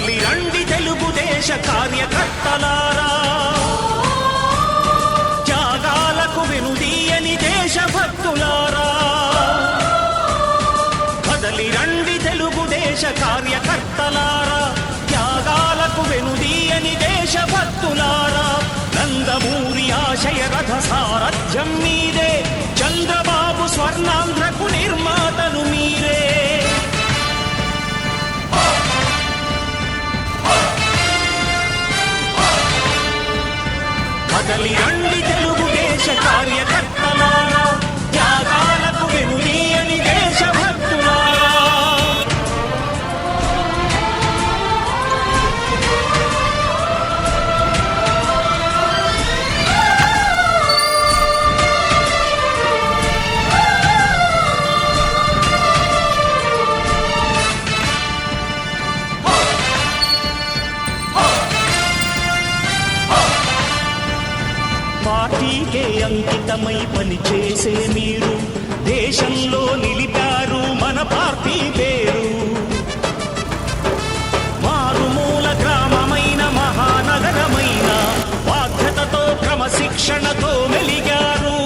కదలి రండి తెలుగుదేశ కార్యకర్తలారా, త్యాగాలకు వెనుదీయని దేశభక్తులారా. కదలి రండి తెలుగుదేశ కార్యకర్తలారా, త్యాగాలకు వెనుదీయని దేశభక్తులారా. నందమూరి ఆశయ రథ సారథ్యం మీదే, చంద్రబాబు స్వర్ణాంధ్రకు నిర్మాతలు మీరే. కదలి రండి తెలుగుదేశ కార్యకర్తలారా, త్యాగాలకు వెనుదీయని దేశభక్తులారా. పార్టీకే అంకితమై పనిచేసే మీరు దేశంలో నిలిపారు మన పార్టీ పేరు. మారుమూల గ్రామమైన మహానగరమైన బాధ్యతతో క్రమశిక్షణతో మెలిగారు.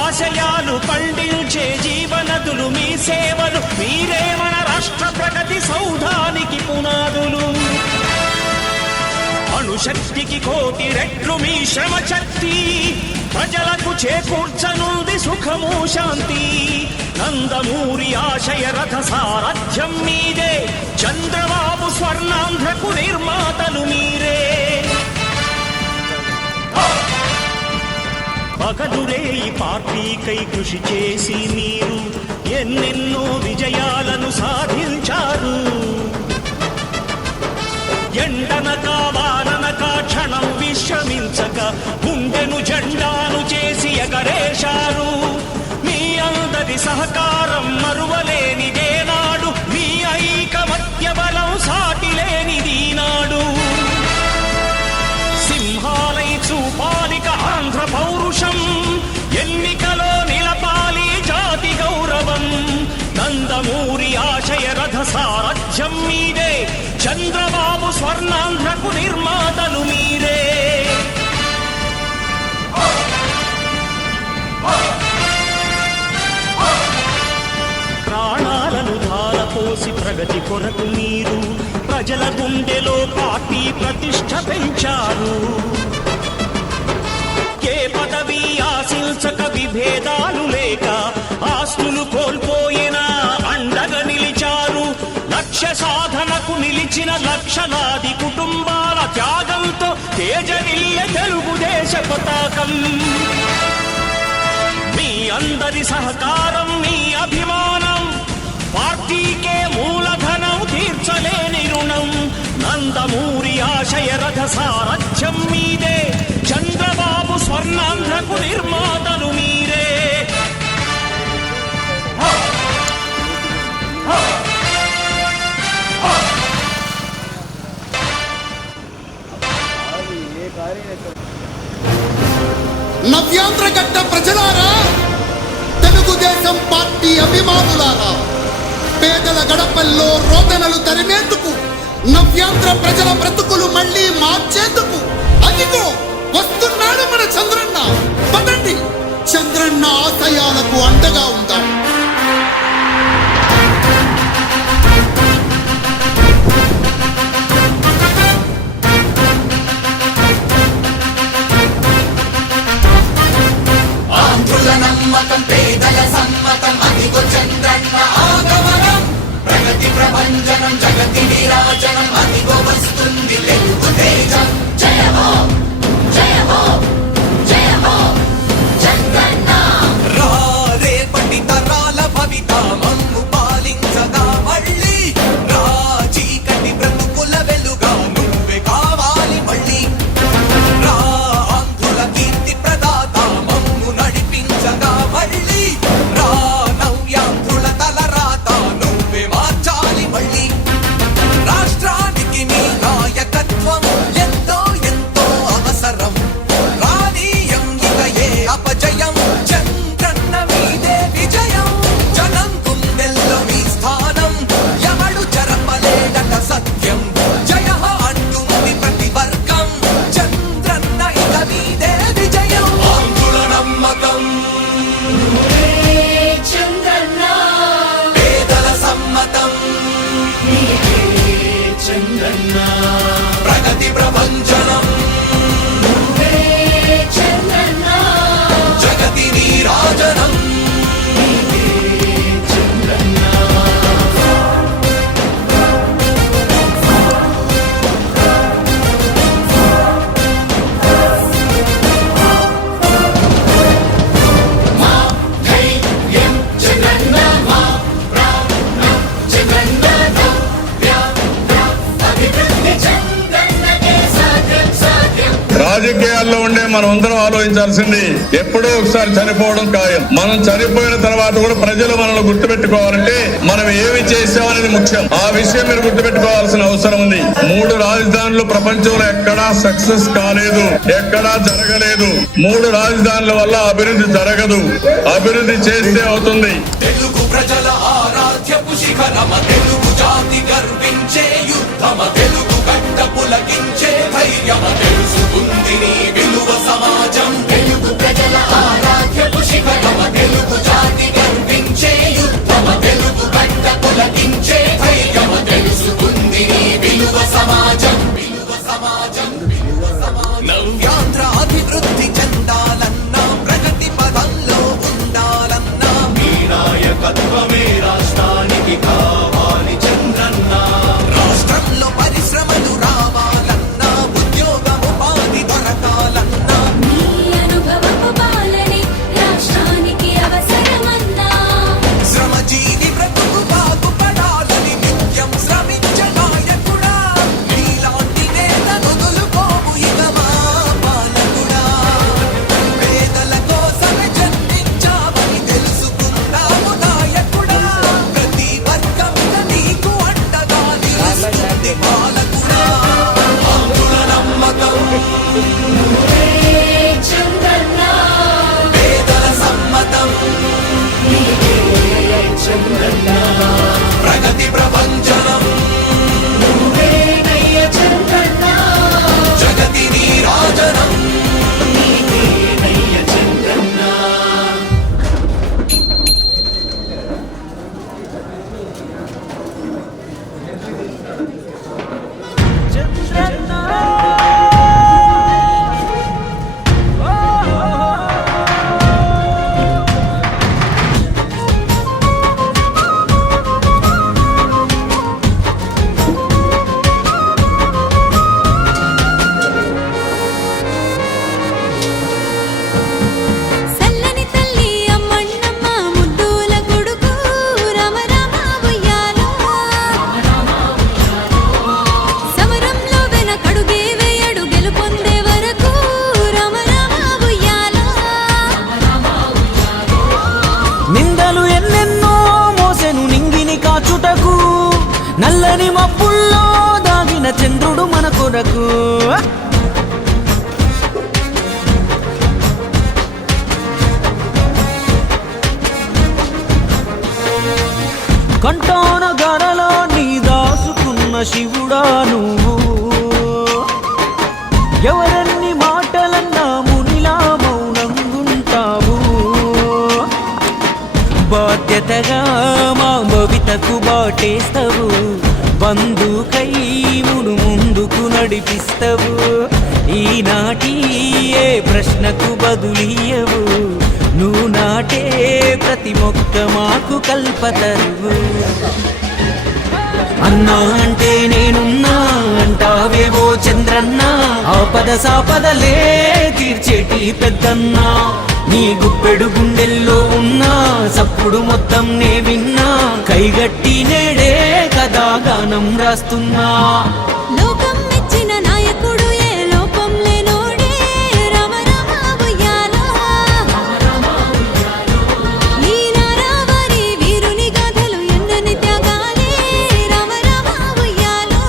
ఆశయాలు పండించే జీవనదులు మీ సేవలు, మీరే మన రాష్ట్ర ప్రగతి సౌధానికి పునాదులు. అణుశక్తికి కోటి రెట్లు మీ శ్రమ శక్తి, ప్రజలకు చేకూర్చనుంది సుఖము శాంతి. నందమూరి ఆశయ రథ సారథ్యం మీదే, చంద్రబాబు స్వర్ణాంధ్రకు నిర్మాతలు మీరే. పగలురే ఈ పార్టీకై కృషి చేసి మీరు ఎన్నెన్నో విజయాలను సాధించారు. ఎండనక వాననక క్షణం విశ్రమించక గుండెను జెండాను చేసి ఎగరేశారు. మీ అందరి సహకారం మరువలేనిదేనాడు, మీ ఐకమత్య బలం సాటిలేనిదీనాడు. సింహాలై చూపాలిక ఆంధ్ర పౌరుషం, ఎన్నికలో నిలపాలి జాతి గౌరవం. నందమూరి ఆశయ రథ సారథ్యం మీదే, చంద్రబాబు స్వర్ణాంధ్రకు నిర్మాతలు మీరే. ప్రాణాలను ధారపోసి ప్రగతి కొరకు మీరు ప్రజల గుండెలో పార్టీ ప్రతిష్ఠ పెంచారు. ఏ పదవి ఆశించక విభేదాలు లేక ఆస్తులు కోల్పోయినా అండగా నిలిచారు. లక్ష్య సాధనకు నిలిచిన లక్షలాది కుటుంబాల త్యాగంతో తేజరిల్లె తెలుగుదేశ పతాకం. మీ అందరి సహకారం, మీ అభిమానం పార్టీకే మూలధనం, తీర్చలేని రుణం. నందమూరి ఆశయ రథ సారథ్యం మీదే, చంద్రబాబు స్వర్ణాంధ్రకు నిర్మాతలు మీరే. నవ్యాంధ్ర గడ్డ ప్రజలారా, తెలుగుదేశం పార్టీ అభిమానులారా, పేదల గడపల్లో రోదనలు తరిమేందుకు, నవ్యాంధ్ర ప్రజల బ్రతుకులు మళ్లీ మార్చేందుకు అదిగో వస్తున్నాడు మన చంద్రన్న. పదండి, చంద్రన్న ఆశయాలకు అండగా ఉందాం. నమ్మకం పేదల సమ్మతం, అదిగో చంద్రన్న ఆగమనం. ప్రగతి ప్రభంజనం, జగతి విరాజనం, అదిగో వస్తుంది తెలుగు తేజం. జయ హో, జయ హో, జయ హో చంద్రన్న. రా రేపటి తరాల భవిత మమ్ము పాలించగా మళ్ళీ, రా చీకటి బ్రతుకుల వెలుగా నువ్వే కావాలి మళ్ళీ. రా ఆంధ్రుల కీర్తి ప్రదాత మమ్ము నడిపించగా మళ్ళీ, రా నవ్యాంధ్రుల తలరాత నువ్వే మార్చాలి మళ్ళీ. రాష్ట్రానికి మనం అందరం ఆలోచించాల్సింది ఎప్పుడో ఒకసారి చనిపోవడం ఖాయం. మనం చనిపోయిన తర్వాత కూడా ప్రజలు మనల్ని గుర్తుపెట్టుకోవాలంటే మనం ఏమి చేసామనేది ముఖ్యం. ఆ విషయం మీరు గుర్తుపెట్టుకోవాల్సిన అవసరం ఉంది. 3 రాజధానులు ప్రపంచంలో ఎక్కడా సక్సెస్ కాలేదు, ఎక్కడా జరగలేదు. 3 రాజధానుల వల్ల అభివృద్ధి జరగదు. అభివృద్ధి చేస్తే అవుతుంది. తెలుగు ప్రజల ఆరాధ్యపు శిఖరమ, తెలుగు జాతి గర్వించే యుద్ధమ, తెలుగు గడ్డ పులకించే ధైర్యమ, తెలుసుకుంది నీ విలువ సమాజం. తెలుగు ప్రజల ఆరాధ్యపు శిఖరమ, తెలుగు జాతి గర్వించే యుద్ధమ, తెలుగు గడ్డ పులకించే ధైర్యమ, తెలుసుకుంది నీ విలువ సమాజం. విలువ సమాజం, విలువ సమాజం. నవ్యాంధ్ర అభివృద్ధి చెందాలన్నా, ప్రగతి పదంలో ఉండాలన్నా, మీ నాయకత్వమే రాష్ట్రానికి కావాలి చంద్రన్న. రాష్ట్రంలో పరిశ్రమలు రావాలన్నా, ఉద్యోగం ఉపాధి దొరకాలన్నా, నీ అనుభవపు పాలనే రాష్ట్రానికి అవసరమన్నా. శ్రమజీవి బ్రతుకు బాగుపడాలని నిత్యం శ్రమించే నాయకుడా, నీలాంటి నేత వదులుకోవు ఇక మా పాలకుడా. పేదల కోసమే జన్మించావని తెలుసుకున్నావు నాయకుడా, ప్రతి వర్గంగా నీకు అండగా నిలుస్తుంది పాలకుడా. ఆంధ్రుల నమ్మకం, ఏ చంద్రన్నా, పేదల సమ్మతం, చంద్రన్నా, ప్రగతి ప్రపంచనం, నువ్వేనయ్య చంద్రన్నా, జగతి నీరాజనం. నీవేనయ్య చంద్రన్నా. సల్లని తల్లి అమ్మన్నమ్మ ముద్దుల కొడుకు రమ రమ ఉయ్యాలో, సమరంలో వెనకడుగే వేయడు గెలుపొందే వరకు రమ రమ ఉయ్యాలో. నిందలు ఎన్నెన్నో మోసెను నింగిని కాచుటకు, నల్లని మబ్బుల్లో దాగిన చంద్రుడు మన కొరకు. కంటాన గరలో నీ దాసుకున్న శివుడా నువ్వు, ఎవరన్ని మాటలన్నా మునిలా మౌనంగుంటావు. బాధ్యతగా మా భవితకు బాటేస్తావు, బంధుకై మును ముందుకు నడిపిస్తావు. ఈనాటి ఏ ప్రశ్నకు బదులియవు, నువ్వు నాటే ప్రతి మొక్క మాకు కల్పతరువు. అన్నా అంటే నేనున్నా అంటావేవో చంద్రన్న, ఆపద సాపదలే తీర్చేటి పెద్దన్నా. నీ గుప్పెడు గుండెల్లో ఉన్నా సప్పుడు మొత్తం నే విన్నా, కైగట్టి నేడే కదా గానం రాస్తున్నా. లోకం మెచ్చిన నాయకుడు ఏ లోపం లేనోడే రమ రమ ఉయ్యాలో. ఈ నారావారి వీరుని గాథలు ఎన్నని త్యాగాలే రమ రమ ఉయ్యాలో.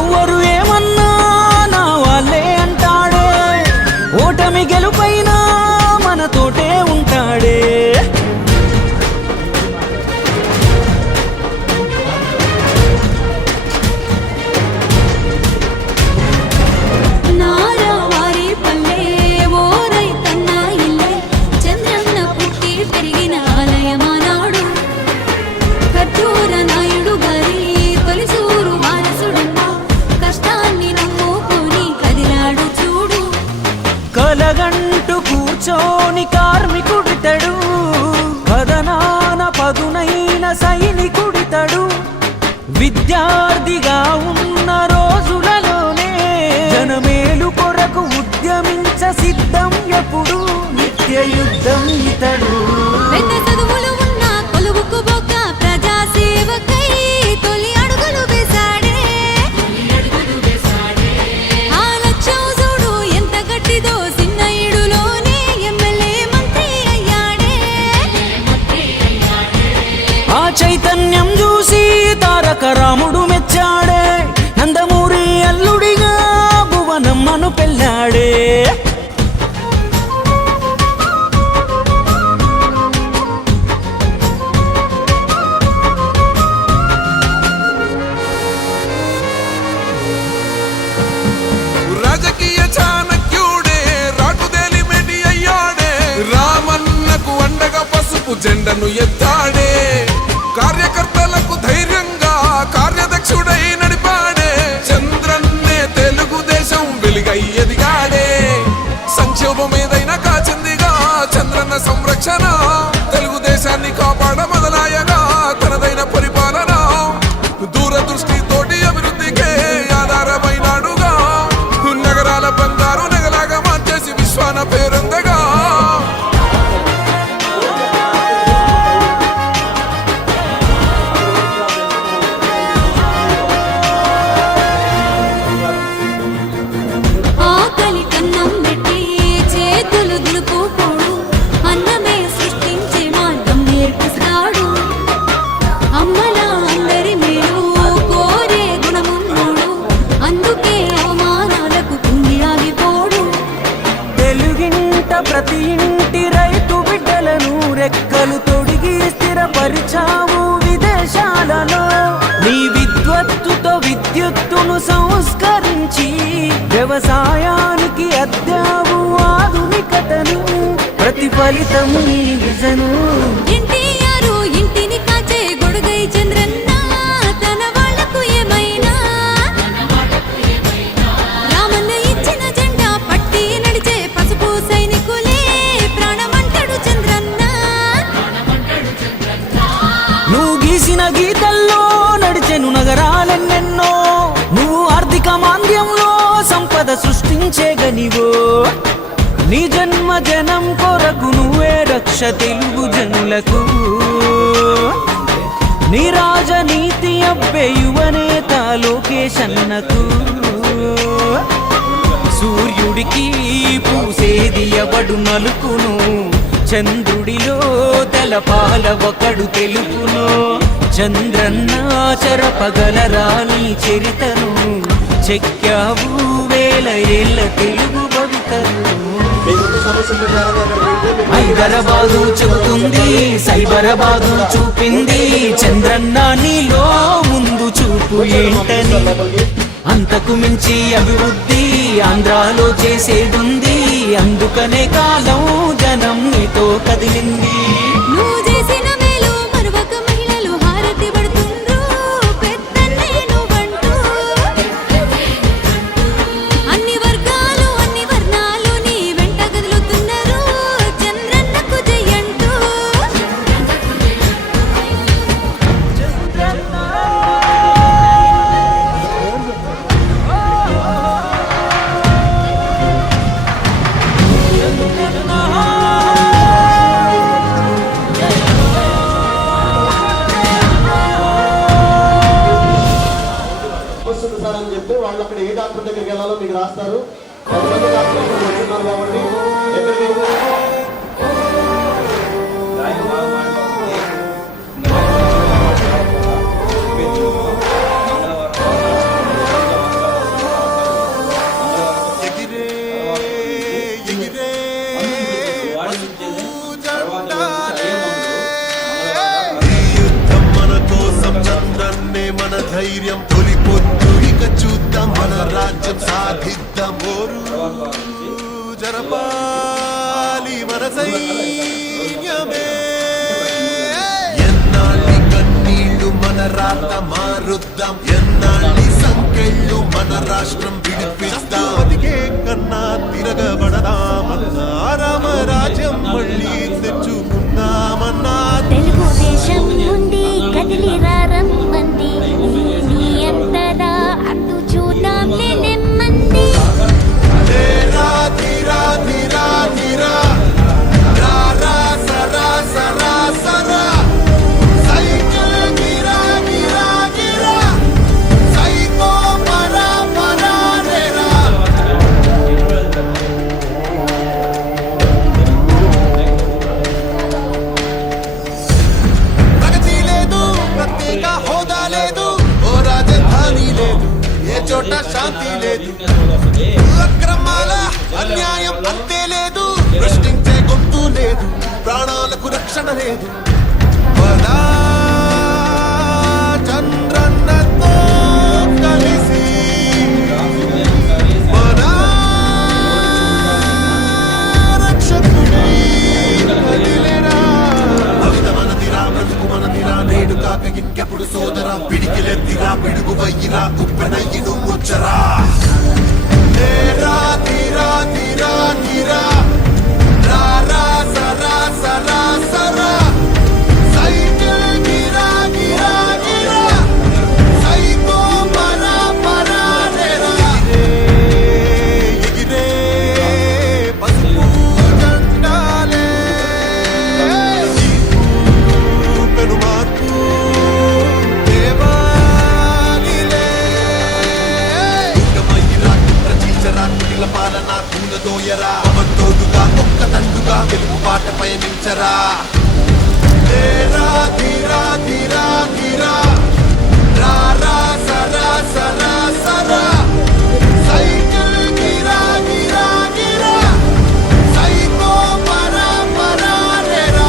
ఎవ్వరు ఏమన్నా నా వాళ్ళే అంటాడే, ఓటమి గెలుపైనా మనతోటే ఉంటాడే. నారావారి పల్లె ఓ రైతన్న ఇల్లే, చంద్రన్న పుట్టి పెరిగిన ఆలయమానాడు. ఖర్జూర నాయుడు గారి తొలిసూరు వారసుడమ్మ, కష్టాన్ని నమ్ముకొని కదిలాడు చూడు. కలగంటు కూర్చోని కార్మికుడితడు, కథనాన పదునైన సైనికుడితడు. విద్యార్థిగా ఉన్న రోజులలోనే జనమేలు కొరకు ఉద్యమించ సిద్ధం ఎప్పుడు, నిత్య యుద్ధం ఇతడు. పెద్ద చదువులు ఉన్న కొలువుకు బొక్క ప్రజాసేవకై తొలి అడుగులు వేశాడే. ఆల చూడక రాముడు మెచ్చాడే నందమూరి అల్లుడిగా భువనమ్మను పెళ్ళాడే రాజకీయ చాణక్యుడే రాటుదేలి మెడి అయ్యాడే రామన్నకు అండగా పసుపు జెండను ఎత్తాడే కార్యకర్తలకు ధైర్యంగా కార్యదక్షుడై నడిపాడే చంద్రన్నే తెలుగుదేశం వెలుగై ఎదిగాడే సంక్షోభం ఏదైనా కాచిందిగా చంద్రన్న సంరక్షణ తెలుగుదేశాన్ని కాపాడ మొదలాయగా తనదైన పరిపాలన దూరదృష్టి తోటి అభివృద్ధికే ఆధారమైనాడుగా నగరాల బంగారు నగలాగా మార్చేసి విశ్వాన పేరుందగా ఆకలి కన్నం పెట్టి చేతులు దులుపుకోడు అన్నమే సృష్టించే మార్గం నేర్పిస్తాడు అమ్మల అందరి మేలు కోరే గుణమున్నాడు అందుకే అవమానాలకు కుంగి ఆగిపోడు తెలుగింట ప్రతి ఇంటి రైతు బిడ్డలను రెక్కలు తొడిగి స్థిరపరిచావు విదేశాలలో నీ విద్వత్తుతో విద్యుత్తును సంస్కరించి వ్యవసాయానికి అద్దావు ఆధునికతను ప్రతిఫలితం నీ విజను ఎన్టీఆర్ ఇంటిని కాచే గొడుగై చంద్రన్న తన వాళ్లకు ఏమైనా రామన్న ఇచ్చిన జెండా పట్టి నడిచే పసుపు సైనికులే ప్రాణమంటాడు చంద్రన్న నువ్వు గీసిన గీతల్లో నడిచెను నగరాలెన్నెన్నో నువ్వు ఆర్థిక మాంద్యంలో సంపద సృష్టించేగనివో నీ జన్మ జనం కొరకు నువ్వే రక్ష తెలుగు జనులకు నీ రాజనీతి అబ్బే యువనేత లోకేశన్నకు సూర్యుడికి పూసేది ఎవడు నలుపును చంద్రుడిలో తెలపాల ఒకడు తెలుపును చంద్రన్న చెరపగలరా నీ చరితను చెక్కావు వేల ఏళ్ళ తెలుగు భవితను హైదరాబాదు చెబుతుంది సైబరాబాదు చూపింది చంద్రన్న నీలో ముందు చూపు ఏంటని అంతకు మించి అభివృద్ధి ఆంధ్రాలో చేసేదుంది అందుకనే కాలం జనం నీతో కదిలింది నువ్వు చేసిన మేలు మరొక మహిళలు హారతి పడుతుండ్రు పెద్దన్నయ్య నువ్వంటూ అన్ని వర్గాలు అన్ని వర్ణాలు నీ వెంట కదులుతున్నారు చంద్రన్నకు జయంటూ వస్తుంది సార్ అని చెప్తే వాళ్ళు అక్కడ ఏ డాక్టర్ దగ్గరికి వెళ్ళాలో మీకు రాస్తారు 10 మంది డాక్టర్లు ఇక్కడ వచ్చున్నారు కాబట్టి ఎక్కడికి మన ధైర్యం తొలిపొద్దు ఇక చూద్దాం మన రాజ్యం సాధిద్దాం ఓరు జరపాలి మన సైన్యమే ఎన్నాళ్ళి కన్నీళ్లు మన రాత మారుద్దాం ఎన్నాళ్ళి సంకెళ్ళు మన రాష్ట్రం విడిపిస్తాం అదికే కన్నా తిరగబడదామన్నా రామ రాజ్యం మళ్ళీ తెచ్చుకుందామన్నా తెలుగుదేశం నుండి కదిలి రమ్మంది నీ అంతరా అటు చూద్దాంలే నెమ్మంది ధీరా ధీరా ధీరా ధీరా రా రా సరా సరా సరా సైకిల్ గిరా గిరా గిరా సైకో పరా పరా రేరా లేదు పదా చంద్రన్నతో కలిసి పదా రక్షకుడై కదిలేరా భవిత మనదిరా బ్రతుకు మనదిరా నేడు కాక ఇంకెప్పుడు సోదరా పిడికిలెత్తిరా పిడుగు వయ్యిరా ఉప్పెనయ్యిడు ముచ్చరా తీరా తీరా తీరా రా రా సరా సరా సరా సైకిల్ గిరా గిరా గిరా సైకో పరా పరా నేరా ఎగిరే పసుపు జెండాలే పెను మార్పు దేవాలిలే ఉగ్గమయ్యిరా ప్రచీచరా కుటిల పాలన కూలదోయరా అమతోడుగా ఒక్క తండుగా వెలుగు బాట పయనించరా తీరా తీరా తీరా తీరా రా రా సరా సరా సరా సైకిల్ గిరా గిరా గిరా సైకో పరా పరా రేరా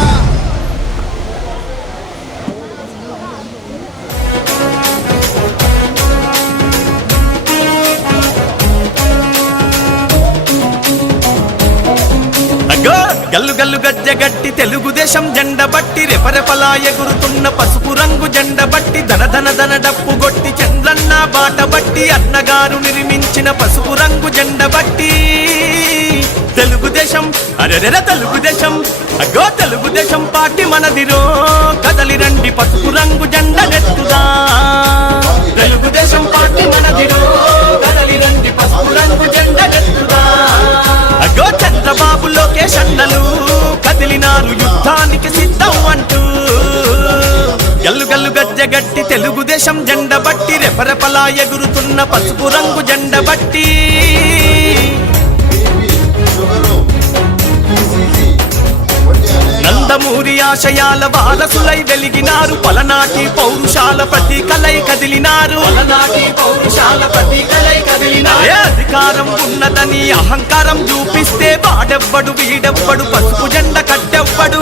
అగ్గో గల్లు గల్లు గజ్జ గట్టి తెలుగుదేశం జెండ బట్టి రెపరెపలా ఎగురుతున్న పసుపు రంగు జెండ బట్టి ధన ధన ధన డప్పు గొట్టి చంద్రన్న బాట బట్టి అన్నగారు నిర్మించిన పసుపు రంగు జెండ బట్టి తెలుగుదేశం అరెరెర తెలుగుదేశం అగ్గో తెలుగుదేశం పార్టీ మనదిరో కదలి రండి పసుపు రంగు జెండ నెత్తుదా తెలుగుదేశం పార్టీ మనదిరో కదలి రండి పసుపు రంగు జెండ నెత్తుదా అగ్గో చంద్రబాబు లోకేష్ అన్నలు కదిలినారు యుద్ధానికి సిద్ధం అంటూ గల్లు గల్లు గజ్జ గట్టి తెలుగుదేశం జెండ బట్టి రెపరెపలా ఎగురుతున్న పసుపు రంగు జెండ బట్టి నందమూరి ఆశయాల వారసులై వెలిగినారు పలనాటి పౌరుషాల ప్రతీకలై కదిలినారు ఏ అధికారం ఉన్నదని అహంకారం చూపిస్తే వాడెవ్వడు వీడెవ్వడు పసుపు జెండ కట్టెవ్వడు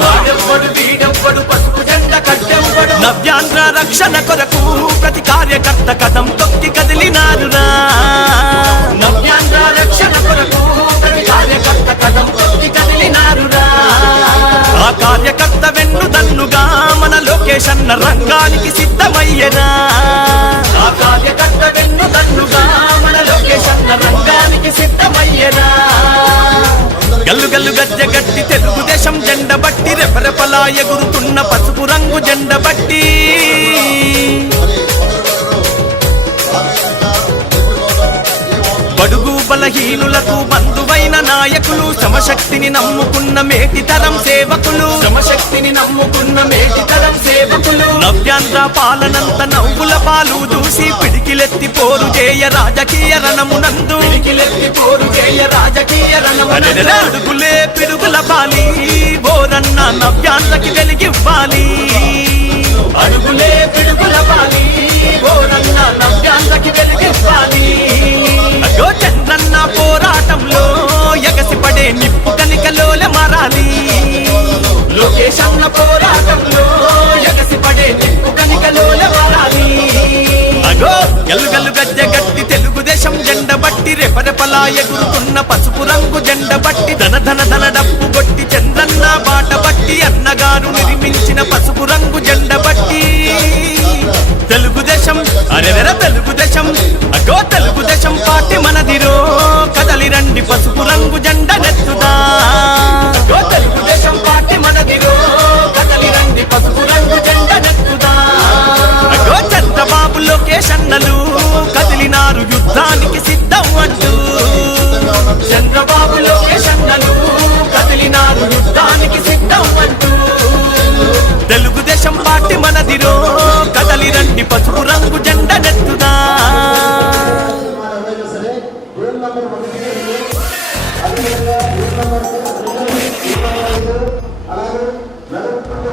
నవ్యాంధ్ర రక్షణ కొరకు ప్రతి కార్యకర్త కదం తొక్కి కదిలినారురా నవ్యాంధ్ర రక్షణ కొరకు ప్రతి కార్యకర్త కదం తొక్కి కదిలినారురా ఆ కార్యకర్త వెన్ను దన్నుగా మన లోకేష్ అన్న రంగానికి సిద్ధమయ్యనా ఆ కార్యకర్త వెన్ను దన్నుగా మన లోకేష్ అన్న రంగానికి సిద్ధమయ్యనా గల్లు గల్లు గజ్జ గట్టి తెలుగుదేశం జెండ బట్టి రెపరెపలా ఎగురుతున్న పసుపు రంగు జెండ బట్టి బడుగు బలహీనులకు బంధువైన నాయకులు శ్రమశక్తిని నమ్ముకున్న మేటితరం సేవకులు నవ్యాంధ్ర పాలనంత నవ్వుల పాలు దూసి పిడికిలెత్తి పోరు చేయ రాజకీయ రణమునందు అడుగులే పిడుగుల పాలి బోరన్న నవ్యాంధ్రకి వెలిగివ్వాలి అడుగులే పిడుగుల పాలి బోరన్న నవ్యాంధ్రకి వెలిగివ్వాలి అగో చంద్రన్న పోరాటంలో ఎగసిపడే నిప్పు కనికలోల మారాలి లోకేష్ అన్న పోరాటంలో ఎగసిపడే నిప్పు కనికలోల మారాలి అగో గల్లు గల్లు గజ్జ గట్టి తెలుగుదేశం జెండ బట్టి రెపరెపలా ఎగురుతున్న పసుపు రంగు జెండ బట్టి ధన ధన ధన డప్పు కొట్టి చంద్రన్న బాట బట్టి అన్నగారు నిర్మించిన పసుపు రంగు జెండ బట్టి తెలుగుదేశం అరెరెర తెలుగుదేశం అగో తెలుగుదేశం పార్టీ మనదిరో కదలి రండి పసుపు రంగు జెండ నెత్తుదా అగో తెలుగుదేశం పార్టీ మనదిరో కదలి రండి పసుపు రంగు జెండ నెత్తుదా అగో చంద్రబాబు లోకేష్ అన్నలు కదిలినారు యుద్ధానికి సిద్ధం అంటూ చంద్రబాబు లోకేష్ అన్నలు కదిలినారు యుద్ధానికి సిద్ధం అంటూ తెలుగుదేశం పార్టీ మనదిరో కదలి రండి పసుపు రంగు జెండ నెత్తుదా సరే రూల్ నంబర్ 1 అదేవిధంగా రూల్ నంబర్ 2 అలాగే వెలపట్టు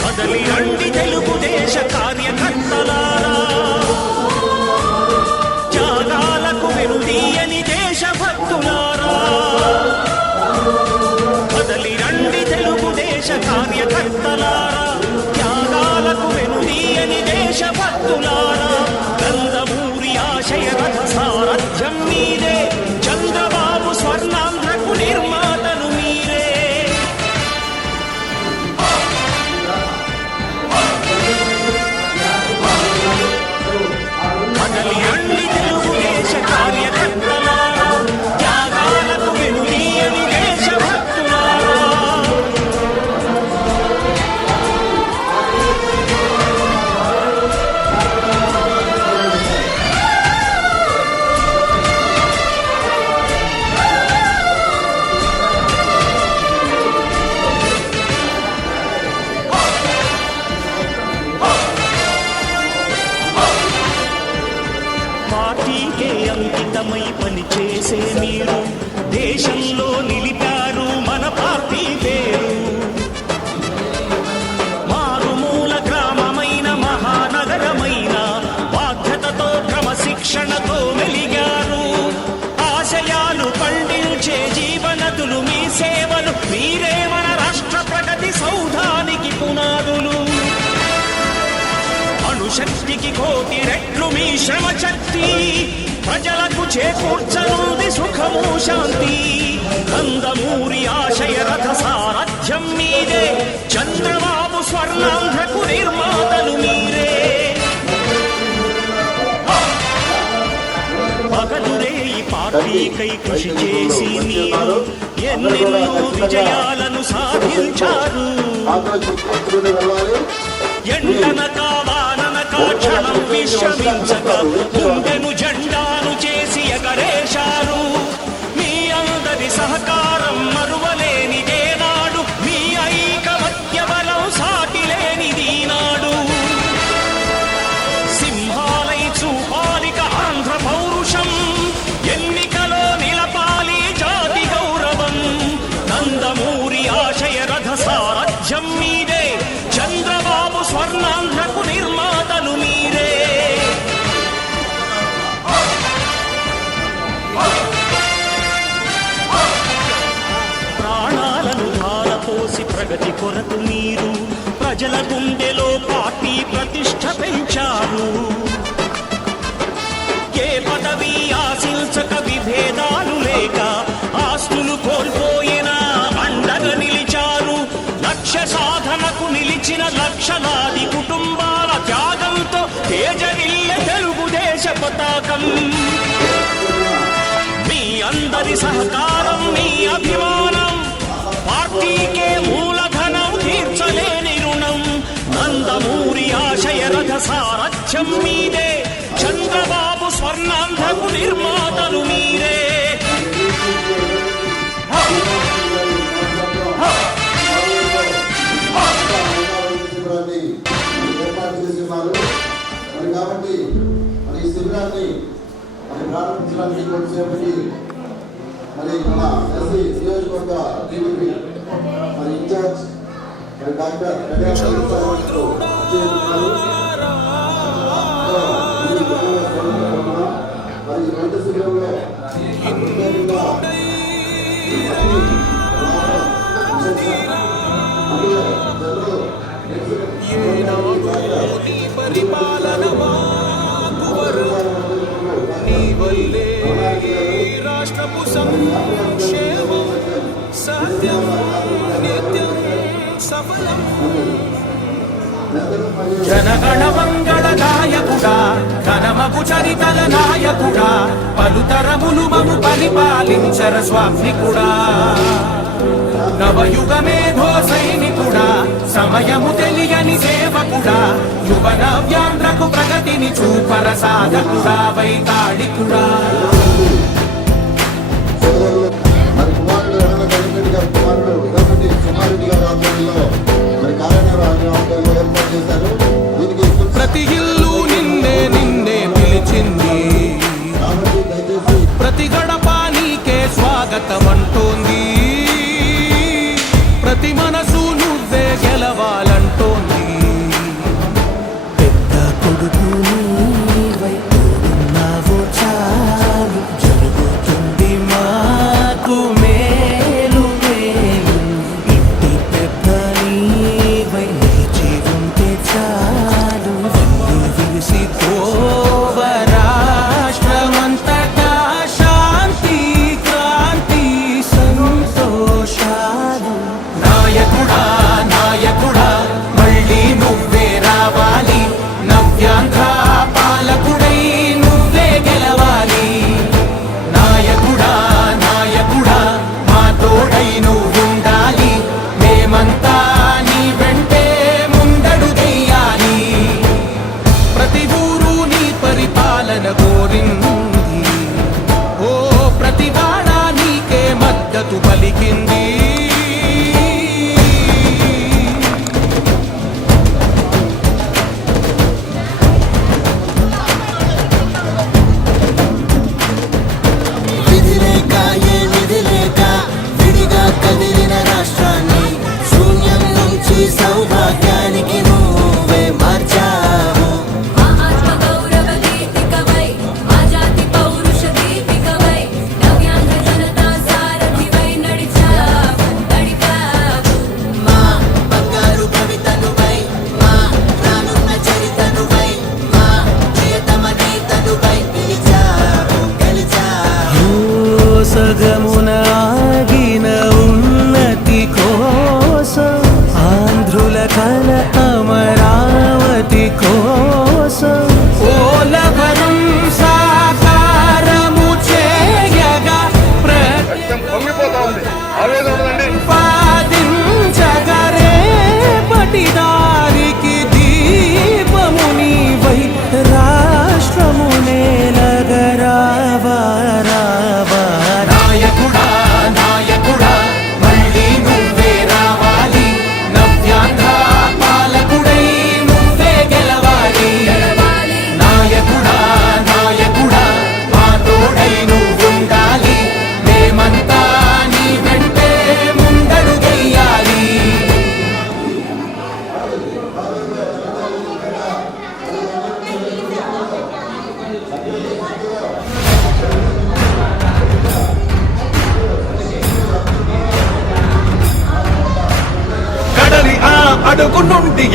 కదలి రండి తెలుగుదేశ కార్యకర్తలారా ఏకమై పనిచేసే మీరు దేశంలో నిలిపారు మన పార్టీ పేరు. మారుమూల గ్రామమైన మహానగరమైన బాధ్యతతో క్రమశిక్షణతో వెలిగారు. ఆశయాలు పండించే జీవనదులు మీ సేవలు, మీరే మన రాష్ట్ర ప్రగతి సౌధానికి పునాదులు. అణుశక్తికి కోటి రెట్లు మీ శ్రమ శక్తి, ప్రజలకు చేకూర్చనుంది సుఖము శాంతి. నందమూరి ఆశయ రథ సారథ్యం మీరే, చంద్రబాబు స్వర్ణాంధ్రకు నిర్మాతలు మీరే. పగలురే ఈ పార్టీకై కృషి చేసి మీరు ఎన్నెన్నో విజయాలను సాధించారు. ఎండనక వాననక క్షణం విశ్రమించక గుండెను జెండాను చేసి ఎగరేశారు. మీ అందరి సహకారం మరువలేనిదే నాడు, మీ ఐకమత్య బలం సాటి లేనిది నాడు. సింహాలై చూపాలిక ఆంధ్ర పౌరుషం, ఎన్నికలో నిలపాలి జాతి గౌరవం. నందమూరి ఆశయ రథ సారథ్యం మీదే, చంద్రబాబు స్వర్ణాంధ్రకు నిర్మాతలు మీరే. ప్రాణాలను ధారపోసి ప్రగతి కొరకు మీరు ప్రజల గుండెలో పార్టీ ప్రతిష్ఠ పెంచారు. ఏ పదవి ఆశించక విభేదాలు లేక ఆస్తులు కోల్పోయినా అండగా నిలిచారు. లక్ష్య సాధనకు నిలిచిన లక్షలాది కుటుంబాల త్యాగంతో తేజరిల్లె తెలుగుదేశ పతాకం. మీ అందరి సహకారం, మీ అభిమానం పార్టీకే మూలధనం, తీర్చలేని రుణం. నందమూరి ఆశయ రథ సారథ్యం మీదే, చంద్రబాబు స్వర్ణాంధ్రకు నిర్మాతలు మీరే. శిబిరాన్ని ఏర్పాటు చేసి ఉన్నారు. మరి కాబట్టి మరి ఈ శిబిరాన్ని మరి ప్రారంభించడానికి కొంతసేపటి మరి మన ఎస్సీ నియోజకవర్గ టీడీపీ మరి ఇన్ఛార్జ్ మరి డాక్టర్ మరి ఈ వైద్య శిబిరంలో ప్రత్యేకంగా రాష్ట్రపు సంక్షేమం సత్యం నిత్యం సఫలం. జనగణ మంగళ నాయకుడా, ఘనమగు చరితల నాయకుడా, పలుతరములు మము పరిపాలించర స్వామికుడా. నవయుగ మేధో సైనికుడా, సమయము తెలియని సేవకుడా, యువ నవ్యాంధ్రకు ప్రగతిని చూపర సాధకుడా, వైతాళికుడా. మరి కుమారుడు గవర్నమెంట్ గారు కుమారుడు గవర్నమెంట్ సుమారెడ్డి గారు ఆధ్వర్యంలో మరి కార్యనిర్వహణ ఏర్పాటు చేశారు. దీనికి ప్రతి ఇల్లు నిన్నే నిన్నే పిలిచింది, ప్రతి గడప నీకే స్వాగతం అంటోంది, ప్రతి మనసు నువ్వే గెలవాలంటోంది. పెద్ద కొడుకు నీవై తోడున్నావు చాలు, జరుగుతుంది మాకు మేలు మేలు. ఇంటి పెద్ద నీవై నిలిచి ఉంటే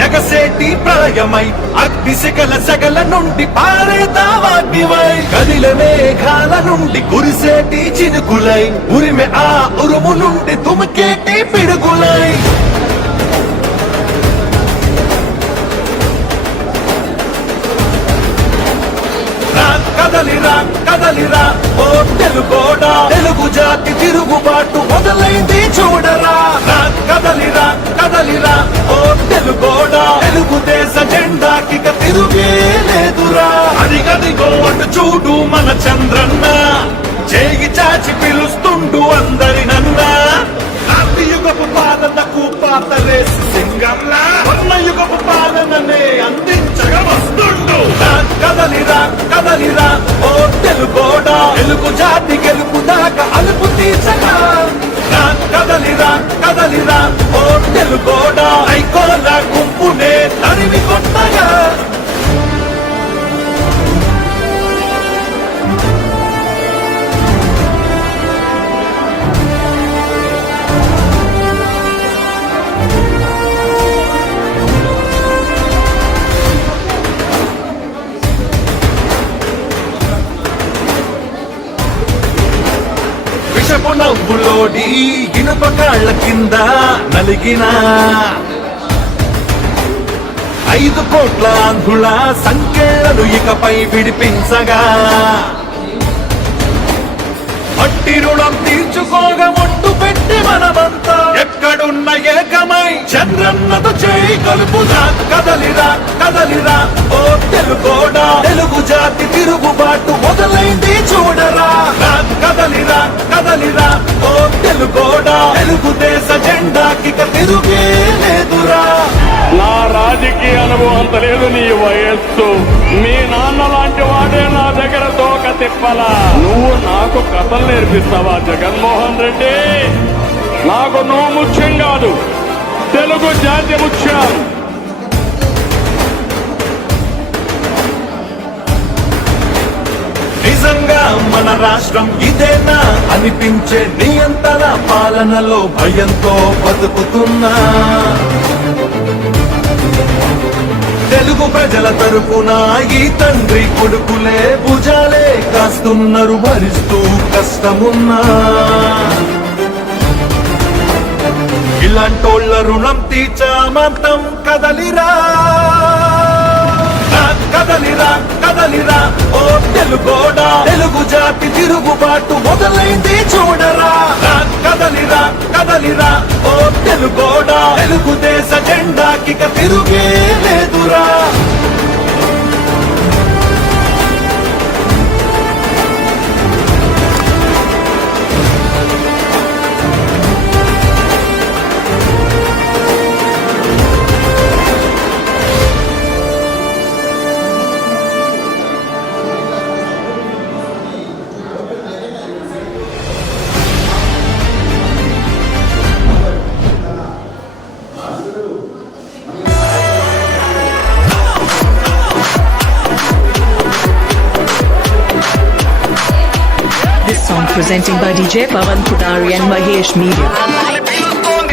ఎగసేటి ప్రళయమై అగ్నిశిఖల సగల నుండి పారేదావాగ్నివై కదిల మేఘాల నుండి కురిసేటి చినుకులై ఉరిమె ఆ ఉరుము నుండి తుమికేటి పిడుగులై కదలిరా కదలిరా ఓ తెలుగోడా తెలుగు జాతి తిరుగుబాటు మొదలైంది చూడరా కదలిరా కదలిరా ఓ తెలుగోడా తెలుగుదేశ జెండాకి తిరుగే లేదురా అదిగదిగో అటు చూడు మన చంద్రన్న చేయి చాచి పిలుస్తుండు అందరినన్నా యుగపు పాలనకు పాతలేసి సింగంలా యుగపు పాలననే అందించగా వస్తుండు కదలిరా కదలిరా ఓ తెలుగోడా తెలుగు జాతి గెలుపు దాకా అలుపు తీర్చగా కదలిరా కదలిరా ఓ తెలుగోడా ఐకోల గుంపునే తరిమి కొట్టగా నవ్వులోడి ఇనుప కాళ్ల కింద నలిగిన 5 కోట్ల ఆంధ్రుల సంఖ్యలను ఇకపై విడిపించగా మట్టి రుణం తీర్చుకోగా ఒట్టు పెట్టి మనమంతా ఎక్కడున్న ఏకమై చంద్రన్నతో చేయి కలుపుదా కదలిరా కదలిరా ఓ తెలుగోడా తెలుగు జాతి తిరుగుబాటు మొదలైంది చూడరా కదలిరా కదలిరా ఓ తెలుగోడా తెలుగుదేశ జెండాకి తిరుగే లేదురా నా రాజకీయ అనుభవం అంత లేదు నీ వయస్సు మీ నాన్న లాంటి వాడే నా దగ్గర తోక తిప్పలా నువ్వు నాకు కథలు నేర్పిస్తావా జగన్మోహన్ రెడ్డి నాకు నువ్వు ముఖ్యం కాదు తెలుగు జాతి ముఖ్యం నిజంగా మన రాష్ట్రం ఇదేనా అనిపించే నియంత్రణ పాలనలో భయంతో బతుకుతున్నా తెలుగు ప్రజల తరపున ఈ తండ్రి కొడుకులే భుజాలే కాస్తున్నారు భరిస్తూ కష్టమున్నా ఇలాంటోళ్ళ రుణం తీర్చామంతం కదలిరా కదలిరా కదలిరా ఓ తెలుగోడా తెలుగు జాతి తిరుగుబాటు మొదలైంది చూడరా కదలిరా కదలిరా ఓ తెలుగోడా తెలుగుదేశ జెండాకి తిరుగే లేదురా This song presenting by DJ Pavan Kudari and Mahesh Media.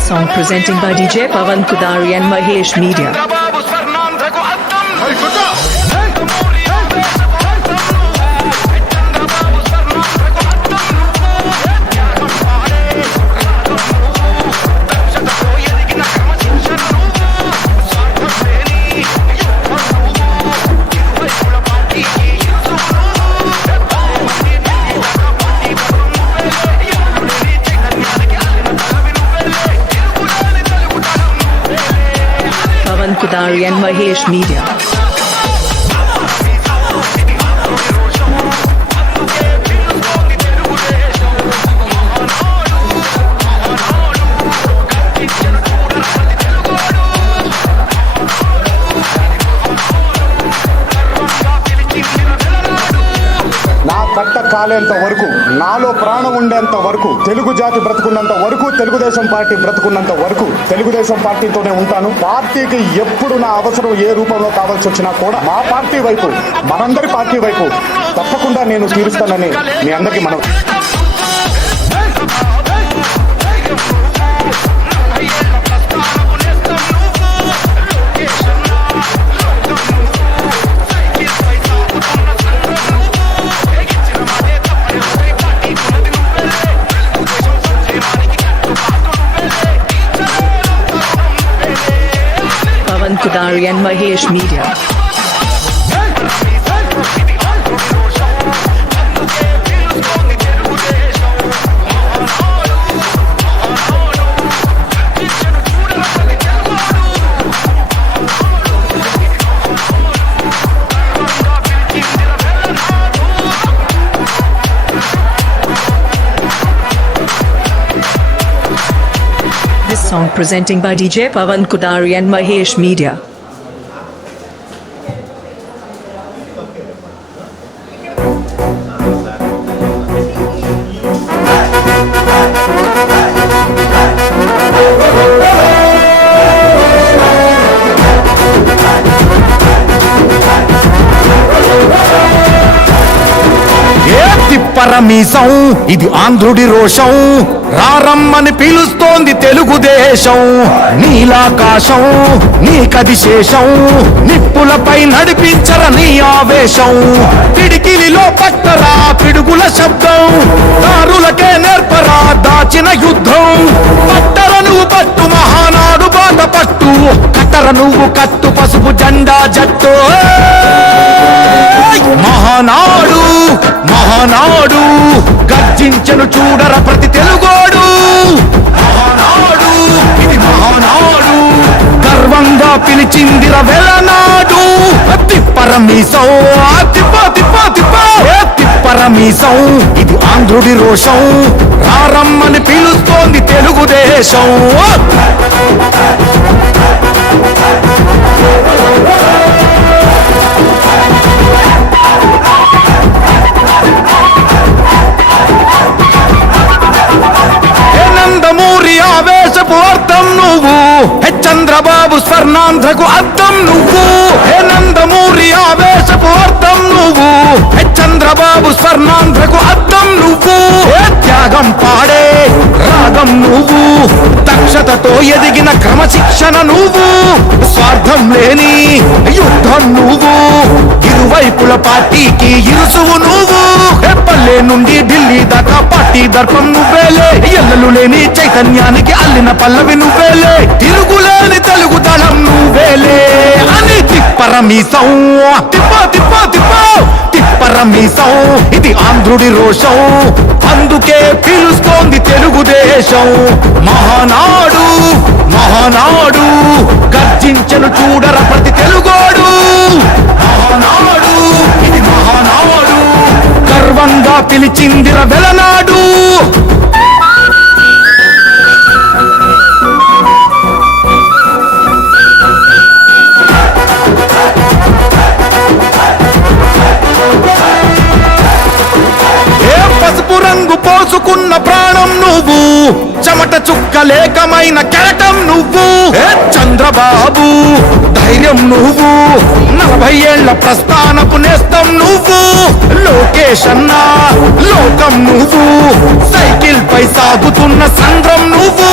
Song presenting by DJ Pavan Kudari and Mahesh Media. Kudari and Mahesh Media. నా కట్ట కాలేంత వరకు, నాలో ప్రాణం ఉండేంత వరకు, తెలుగు జాతి బ్రతుకున్నంత వరకు, తెలుగుదేశం పార్టీ బ్రతుకున్నంత వరకు తెలుగుదేశం పార్టీతోనే ఉంటాను. పార్టీకి ఎప్పుడు నా అవసరం ఏ రూపంలో కావాల్సి వచ్చినా కూడా మా పార్టీ వైపు, మనందరి పార్టీ వైపు తప్పకుండా నేను తీరుస్తానని మీ అందరికీ మనం. Pavan Kudari and Mahesh Media. This song presenting by DJ Pavan Kudari and Mahesh Media. పరమీసం ఇది ఆంధ్రుడి రోషం, రారమ్మని పిలుస్తోంది తెలుగుదేశం. నీలాకాశం నీకది శేషం, నిప్పులపై నడిపించర నీ ఆవేశం. పిడికిలిలో పట్టరా పిడుగుల శబ్దం, దారులకే నేర్పరా దాచిన యుద్ధం. పట్టర నువ్వు పట్టు మహానాడు బాట పట్టు, కట్టర నువ్వు కట్టు పసుపు జెండా జట్టు. మహానాడు మహానాడు గర్జించను చూడర ప్రతి తెలుగోడు. మహానాడు ఇది మహానాడు, గర్వంగా పిలిచిందిర వెలనాడు. తిప్పరమీసం తిప్ప తిప్ప తిప్ప తిప్పరమీసం ఇది ఆంధ్రుడి రోషం, రారమ్మని పిలుస్తోంది తెలుగుదేశం. నందమూరి ఆవేశపు అర్థం నువ్వు, చంద్రబాబు స్వర్ణాంధ్రకు అర్థం నువ్వు. నందమూరి ఆవేశపు అర్థం నువ్వు, చంద్రబాబు స్వర్ణాంధ్రకు అర్థం నువ్వు. త్యాగం పాడే రాగం నువ్వు, దక్షతతో ఎదిగిన క్రమశిక్షణ నువ్వు. స్వార్థం లేని యుద్ధం నువ్వు, ఇరువైపుల పార్టీకి ఇరుసువు నువ్వు. పల్లె నుండి ఢిల్లీ దాకా పార్టీ దర్పం నువ్వేలే, ఎల్లలు లేని చైతన్యానికి అల్లిన పల్లవి నువ్వేలే. తిరుగులేని తెలుగు దళం నువ్వేలే అని తిప్పరమీసం తిప్ప తిప్ప తిప్ప తిప్పరమీసం ఇది ఆంధ్రుడి రోషం, అందుకే పిలుస్తోంది తెలుగుదేశం. మహానాడు మహానాడు గర్జించను చూడర ప్రతి తెలుగోడు. మహానాడు ఇది మహానాడు, గర్వంగా పిలిచిందిర వెలనాడు. పసుపు రంగు పోసుకున్న ప్రాణం నువ్వు, చెమట చుక్కలేకమైన కెరటం నువ్వు. చంద్రబాబు ధైర్యం నువ్వు, 40 ఏళ్ల ప్రస్థానపు నేస్తం నువ్వు. లోకేష్ అన్నా లోకం నువ్వు, సైకిల్ పై సాగుతున్న సంద్రం నువ్వు.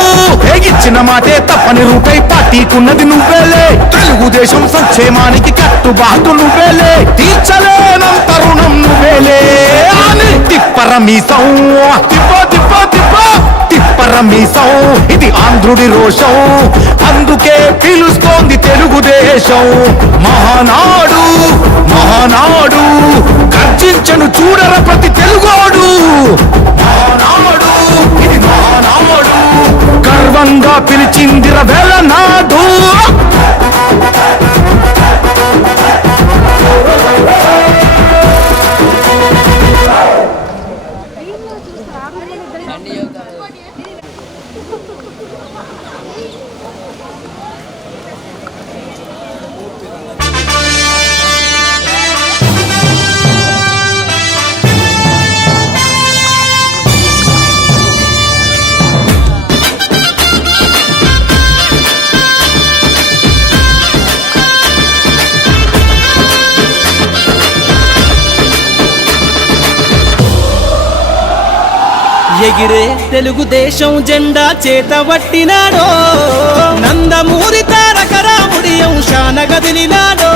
ఇచ్చిన మాటే తప్పని రూపై పార్టీకున్నది నువ్వేలే, తెలుగుదేశం సంక్షేమానికి కట్టుబాటు నువ్వేలే. తీర్చలేనంత రుణం నువ్వేలే అని తిప్పరమీసం తిప్ప తిప్ప తిప్ప తిప్పరమీసం ఇది ఆంధ్రుడి రోషం, అందుకే పిలుస్తోంది తెలుగుదేశం. మహానాడు మహానాడు గర్జించను చూడర ప్రతి తెలుగోడు. మహానాడు ఇది మహానాడు, గర్వంగా పిలిచిందిర వెలనాడు. ఎగిరే తెలుగుదేశం జెండా చేతబట్టినాడో నందమూరి తారక రాముడి అంశాన గదిలినాడో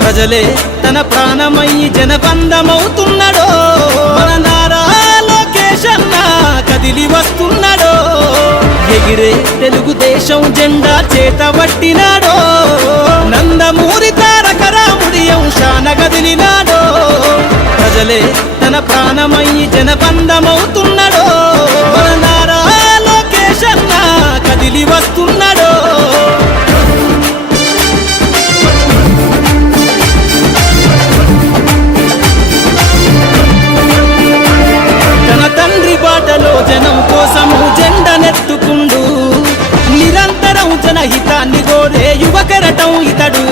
ప్రజలే తన ప్రాణమయ్యి జనబంధమవుతున్నాడో మన నారా లోకేష్ అన్న కదిలి వస్తున్నాడో ఎగిరే తెలుగుదేశం జెండా చేతబట్టినాడో నందమూరి తారక రాముడి అంశాన గదిలినాడో ప్రజలే తన ప్రాణమయ్యి జనబంధమవుతున్నాడో మన నారా లోకేష్ అన్న కదిలి వస్తున్నాడో తన తండ్రి బాటలో జనం కోసము జెండనెత్తుకుండు నిరంతరం జనహితాన్ని కోరే యువకరటం ఇతడు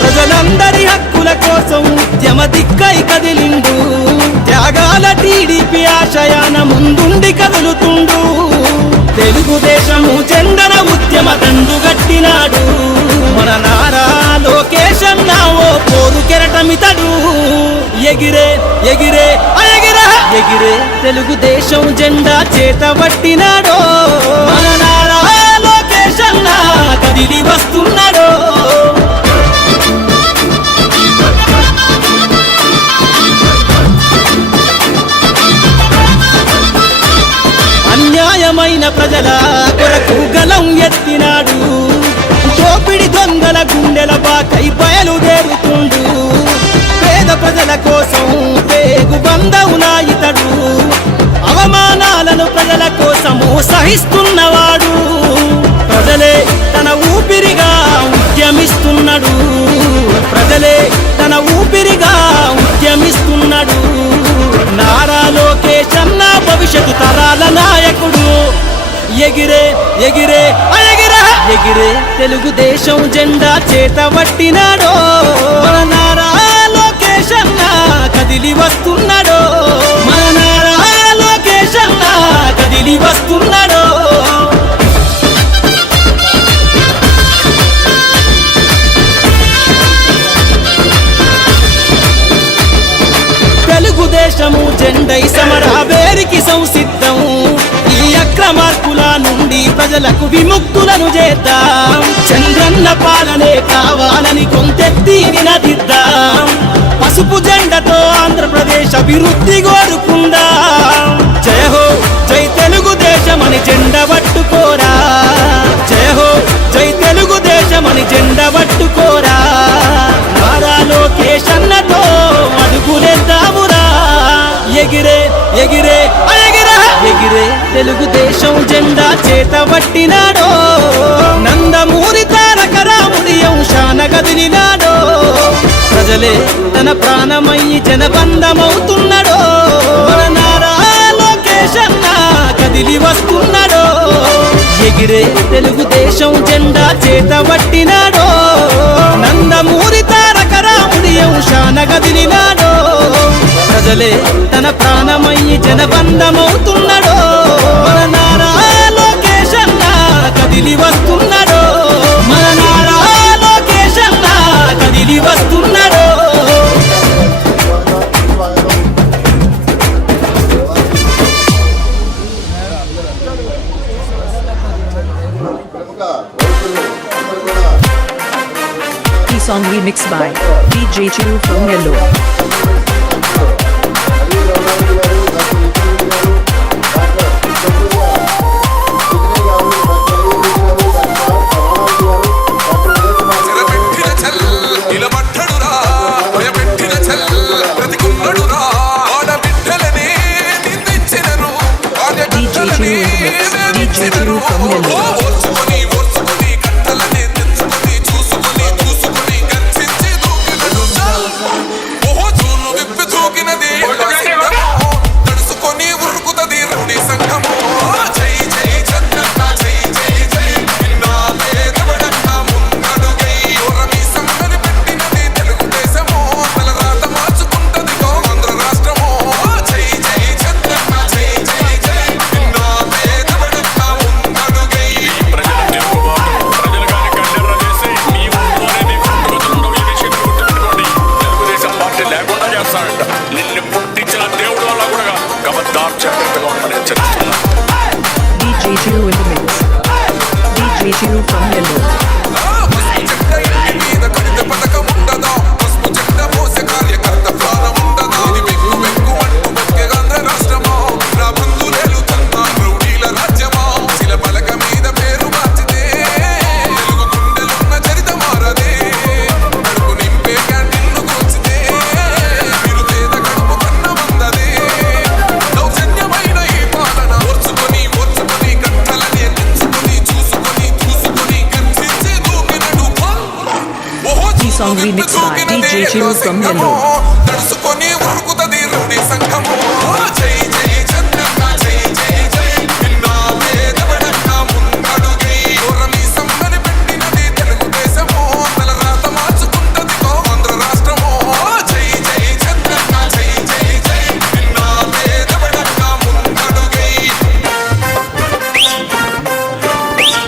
ప్రజలందరి హక్కుల కోసం ఉద్యమ దిక్కై కదిలిండు త్యాగాల టీడీపీ ఆశయాన ముందుండి కదులుతుండు తెలుగుదేశము జెండన ఉద్యమ దండుగట్టినాడు మన నారా లోకేష్ అన్న ఓ పోరు కెరటమితడు ఎగిరే ఎగిరే ఎగిరే తెలుగుదేశం జెండా చేతబట్టినాడో మన నారా లోకేష్ అన్న కదిలి వస్తున్నాడో అన్యాయమైన ప్రజల కొరకు గలం ఎత్తినాడు దోపిడి దొంగల గుండెల బాకై బయలుదేరుతుండు పేద ప్రజల కోసం పేగు బంధవునా ఇతడు అవమానాలను ప్రజల కోసము సహిస్తున్నవాడు ప్రజలే తన ఊపిరిగా ఉద్యమిస్తున్నాడు ప్రజలే తన ఊపిరిగా ఉద్యమిస్తున్నాడు నారా లోకేష్ అన్న భవిష్యత్తు తరాల నాయకుడు ఎగిరే ఎగిరే ఎగిరే తెలుగుదేశం జెండా చేతబట్టినాడో మన నారా లోకేష్ అన్న కదిలి వస్తున్నాడో మన నారా లోకేష్ అన్న కదిలి వస్తున్నాడో తెలుగుదేశము జెండై సమరావేరికి సంసిద్ధం ఈ అక్రమార్కుల నుండి ప్రజలకు విముక్తులను చేద్దాం చంద్రన్న పాలనే కావాలని కొంతెత్తి నినదిద్దాం పసుపు జెండతో ఆంధ్రప్రదేశ్ అభివృద్ధి కోరుకుందాం జయ హో జై తెలుగుదేశం అని జెండ పట్టుకోరా జయ హో జై తెలుగుదేశం అని జెండ పట్టుకోరా నారా లోకేష్ అన్నతో అడుగులేద్దామురా ఎగిరే ఎగిరే ఎగిరే తెలుగుదేశం జెండా చేతబట్టినాడో నందమూరి తారక రాముడి అంశాన గదిలినాడో ప్రజలే తన ప్రాణమయ్యి జనబంధమవుతున్నాడో మన నారా లోకేష్ అన్న కదిలి వస్తున్నాడో ఎగిరే తెలుగుదేశం జెండా చేతబట్టినాడో నందమూరి తారక రాముడి అంశాన గదిలినాడో ప్రజలే తన ప్రాణమయ్యి జనబంధమవుతున్నాడో మన నారా లోకేష్ అన్న కదిలి వస్తున్నాడో మన నారా లోకేష్ అన్న కదిలి వస్తున్నాడో The song remixed by DJ Chiru from Yellow. DJ Chiru from Yellow. Dark చెప్పేట్టుగా ఉంటుందని హెచ్చరిస్తున్నాను. DJ Chiru in the mix. DJ Chiru from Nellore. Song remixed by DJ Chiru from Nellore.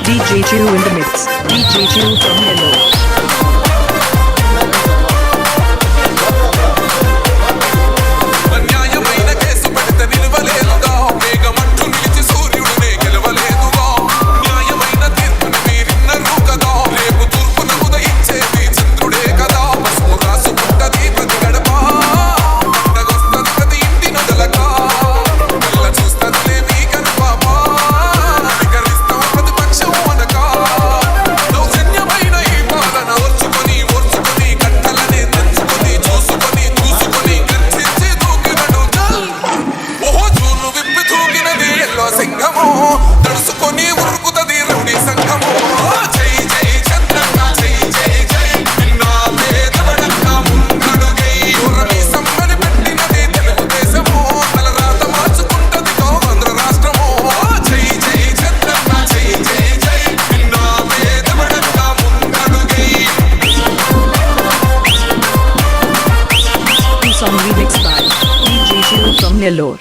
DJ Chiru in the mix. DJ Chiru from Nellore. Song remixed by DJ Chiru from Nellore.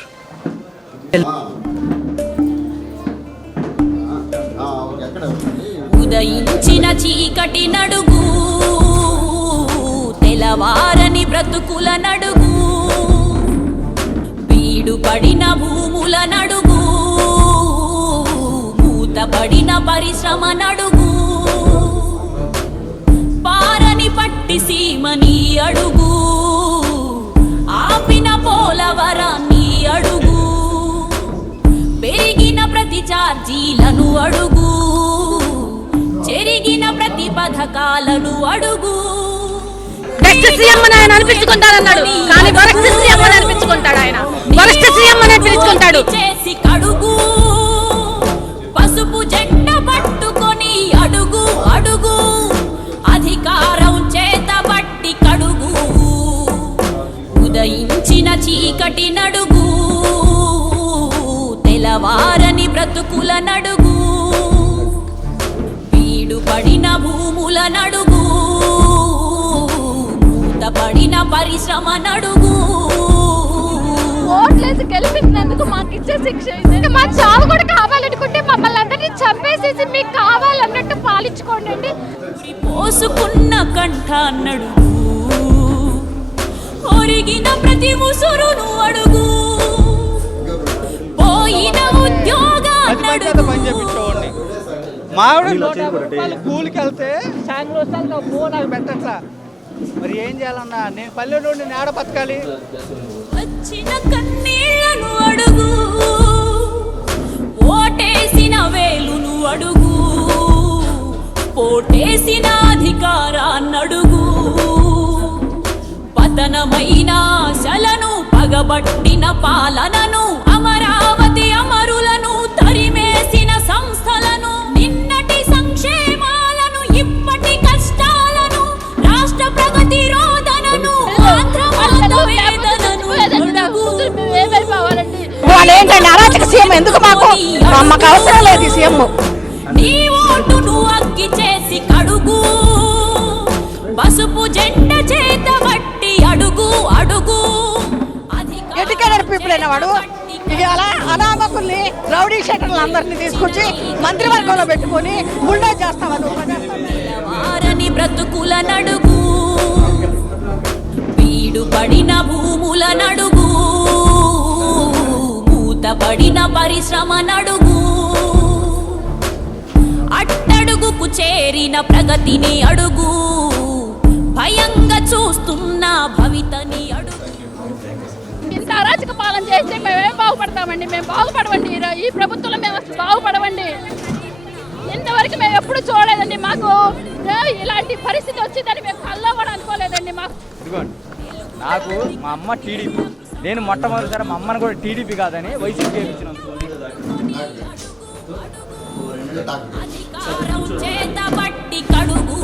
ఉదయించిన చీకటి నడుగు తెలవారని బ్రతుకుల నడుగు బీడు పడిన భూముల నడుగు మూతపడిన పరిశ్రమ నడుగు పారని పట్టి సీమని అడుగు ఆపిన పోలవరాన్ని అడుగు పెరిగిన ప్రతి ఛార్జీలను అడుగు చెరిగిన ప్రతి పథకాలను అడుగు బెస్ట్ సీఎం అని ఆయన అనిపించుకుంటాడన్నాడు కానీ వరస్ట్ సీఎం అని అనిపించుకుంటాడు ఆయన వరస్ట్ సీఎం అని అనిపించుకుంటాడు చేసి కడుగు పసుపు జెండా పట్టుకొని అడుగు అడుగు అధికారం చేత పట్టి కడుగు ఉదయించిన చీకటి నడుగు తెలవారని బ్రతుకుల నడుగు బీడు పడిన భూముల నడుగు మూతపడిన పరిశ్రమ నడుగు ఓట్లేసి గెలిపించినందుకు మాకు ఇచ్చే శిక్ష ఇది మా చావు కూడా కావాలనుకుంటే మమ్మల్ని అందరినీ చంపేసేసి మీకు కావాలన్నట్టు పాలించుకోండి పోసుకున్న కంఠ నడుగు ఒరిగిన ప్రతి ముసురును అడుగు పోయిన ఉద్యోగాలు మావిడ 150 రూపాయలు కూలికి వెళ్తే సాయంత్రం వస్తాను ఫోన్ నాకు పెట్టట్లా మరి ఏం చేయాలన్నా నేను పల్లెటూరిని నేడ బతకాలి వచ్చిన కన్నీళ్లను అడుగు ఓటేసిన వేలును అడుగు పోటేసిన అధికారాన్నడుగు పతనమైన ఆశలను పగబట్టిన పాలనను అమరావతి అమరులను తరిమేసిన సంస్థలను నిన్నటి సంక్షేమాలను ఇప్పటి కష్టాలను రాష్ట్ర ప్రగతి రోదనను ఆంధ్ర వాద వేదనను వాళ్ళేంటండి అరాచక సీఎం ఎందుకు మాకు అవసరం లేదు సీఎం నీ ఓటును అగ్గి చేసి కడుగు పసుపు జెండ చేత బట్టి అడుగు అడుగు ఎడ్యుకేటెడ్ పీపుల్ అయినవాడు అలా అనామకుల్ని రౌడీ షీటర్లు అందరినీ తీసుకొచ్చి మంత్రివర్గంలో పెట్టుకొని గుండా చేస్తామని బ్రతుకుల నడుగు బీడు పడిన భూముల నడుగు కష్టపడిన పరిశ్రమ నడుగు అట్టడుగుకు చేరిన ప్రగతిని అడుగు భయంగా చూస్తున్న భవితని అడుగు. ఇంత అరాచక పాలన చేస్తే మేమేం బాగుపడతామండి? మేము బాగుపడవండి. ఈ ప్రభుత్వంలో మేము అసలు బాగుపడవండి. ఇంతవరకు మేము ఎప్పుడు చూడలేదండి. మాకు ఇలాంటి పరిస్థితి వచ్చిందని మేము కల్లో కూడా అనుకోలేదండి. మాకు ఇదిగోండి, నాకు మా అమ్మ టీడీపీ, నేను మొట్టమొదటిసారి మా అమ్మని కూడా టీడీపీ కాదని వైసీపీ ఇచ్చినందుకు అధికారం చేతబట్టి కడుగు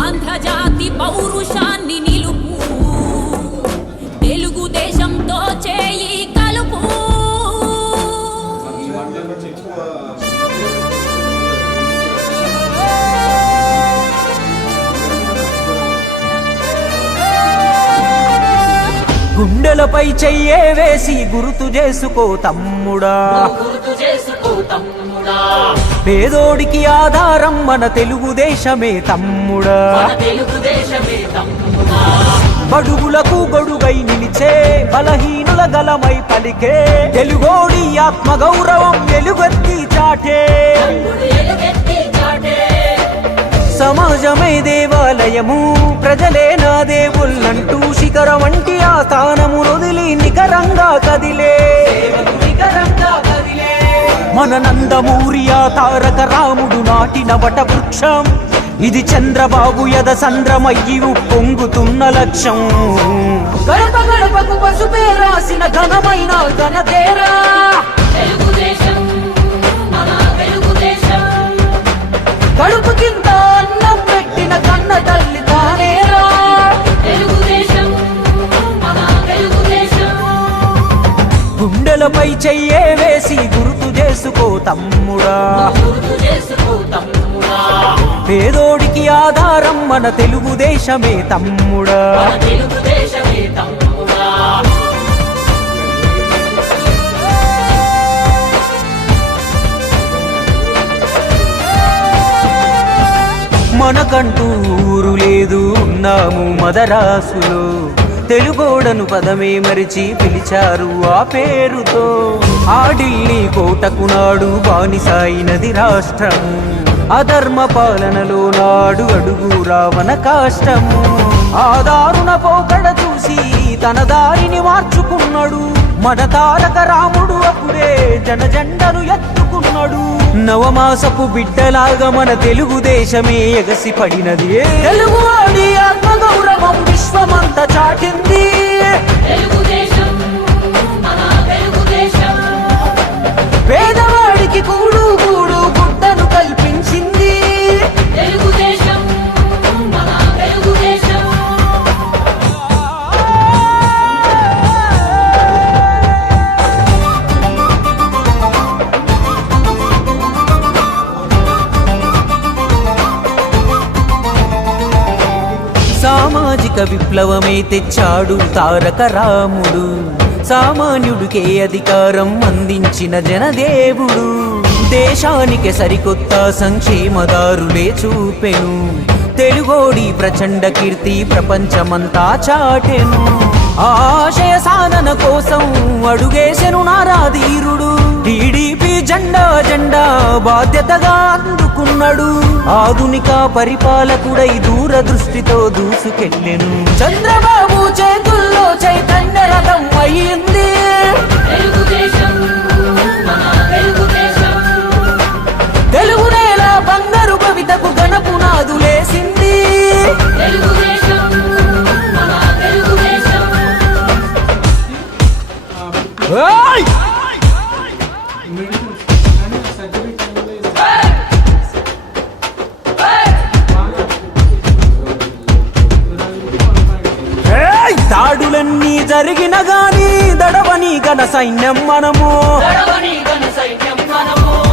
ఆంధ్రజాతి పౌరుషాన్ని నిలుపు తెలుగుదేశంతో చేయి కలుపు. గుండెలపై చెయ్యే వేసి గుర్తు చేసుకో తమ్ముడా, పేదోడికి ఆధారం మన తెలుగుదేశమే తమ్ముడా. బడుగులకు గొడుగై నిలిచే బలహీనుల గలమై పలికే తెలుగోడి ఆత్మగౌరవం ఎలుగెత్తి చాటే. సమాజమే దేవాలయము, ప్రజలే నా దేవుళ్ళంటూ శిఖరం వంటి ఆ స్థానము వదిలి నికరంగా కదిలే మన నందమూరి ఆ తారక రాముడు నాటిన వట వృక్షం. ఇది చంద్రబాబు యద సంద్రమయ్యి పొంగుతున్న లక్ష్యం. గడప గడపకు పసుపే రాసిన ఘనమైన ఘనతేరా కడుపు కింద అన్నం పెట్టిన కన్న తల్లి తానేరా. గుండెలపై చెయ్యే వేసి గుర్తు చేసుకో తమ్ముడా, పేదోడికి ఆధారం మన తెలుగుదేశమే తమ్ముడా. మనకంటూ ఊరు లేదు, ఉన్నాము మదరాసులో. తెలుగోడను పదమే మరిచి పిలిచారు ఆ పేరుతో. ఆ ఢిల్లీ కోటకు నాడు బానిసాయినది రాష్ట్రము. అధర్మ పాలనలో నాడు అడుగు రావణ కాష్టము. ఆ దారుణ పోకడ చూసి తన దారిని మార్చుకున్నాడు మన తారక రాముడు. అప్పుడే జనజెండను ఎత్తుకున్నాడు. నవమాసపు బిడ్డలాగా మన తెలుగుదేశమే ఎగసి పడినది. తెలుగువాడి ఆత్మగౌరవం విశ్వమంతా చాటింది. పేదవాడికి కూడు కూడు గుడ్డను కల్పించింది. సామాజిక విప్లవమే తెచ్చాడు తారక రాముడు. సామాన్యుడికే అధికారం అందించిన జనదేవుడు. దేశానికి సరికొత్త సంక్షేమదారులే చూపెను. తెలుగోడి ప్రచండ కీర్తి ప్రపంచమంతా చాటెను. ఆశయ సాధన కోసం అడుగేసెను నారాధీరుడు. టీడీపీ జెండా జెండా బాధ్యతగా అందుకున్నాడు. ఆధునిక పరిపాలకుడై దూరదృష్టితో దూసుకెళ్ళెను. చంద్రబాబు చేతుల్లో చైతన్య రథం అయ్యింది. తెలుగు నేల బంగారు కవితకు గణపునాదులేసింది. దాడులన్నీ జరిగిన గాని దడవని ఘన సైన్యం మనము.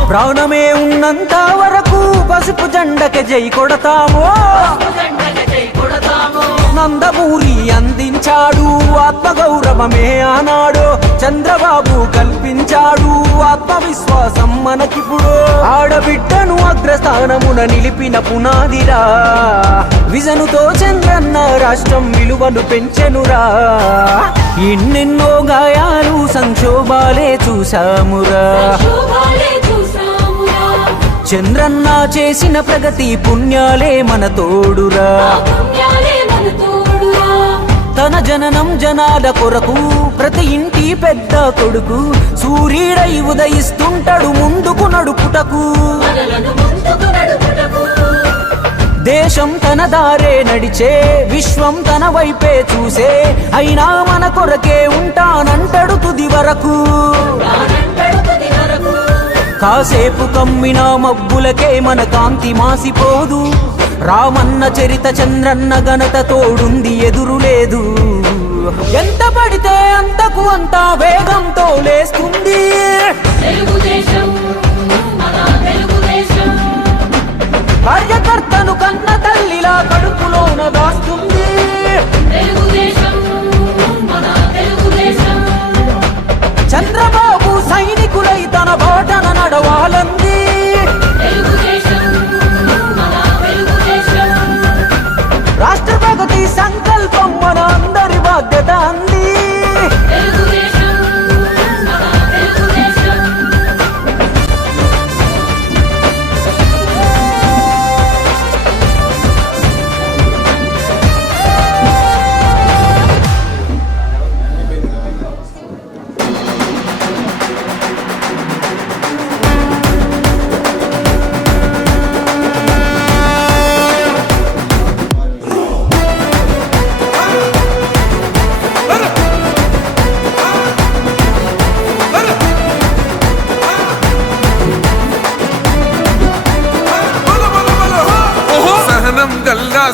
ప్రాణమే ఉన్నంత వరకు పసుపు జెండకే జై కొడతాము. నందమూరి అందిన కల్పించాడు ఆత్మగౌరవమే ఆనాడు చంద్రబాబు కల్పించాడు ఆత్మవిశ్వాసం మనకిప్పుడు ఆడబిడ్డను అగ్రస్థానమున నిలిపిన పునాదిరా విజనుతో చంద్రన్న రాష్ట్రం విలువను పెంచెనురా ఎన్నెన్నో గాయాలు సంక్షోభాలే చూసామురా చంద్రన్న చేసిన ప్రగతి పుణ్యాలే మన తోడురా తన జననం జనాల కొరకు ప్రతి ఇంటి పెద్ద కొడుకు సూర్యుడై ఉదయిస్తుంటాడు ముందుకు నడుపుటకు దేశం తన దారే నడిచే విశ్వం తన వైపే చూసే అయినా మన కొరకే ఉంటానంటాడు తుది వరకు కాసేపు కమ్మిన మబ్బులకే మన కాంతి మాసిపోదు రామన్న చరిత చంద్రన్న ఘనత తోడుంది ఎదురు లేదు ఎంత పడితే అంతకు అంత వేగంతో లేస్తుంది కార్యకర్తను కన్న తల్లిలా కడుపులోన దాస్తుంది చంద్రబాబు సైనికులై తన బాటన నడవాలంది రాష్ట్ర ప్రగతి సంకల్పం మన అందరి బాధ్యత అంది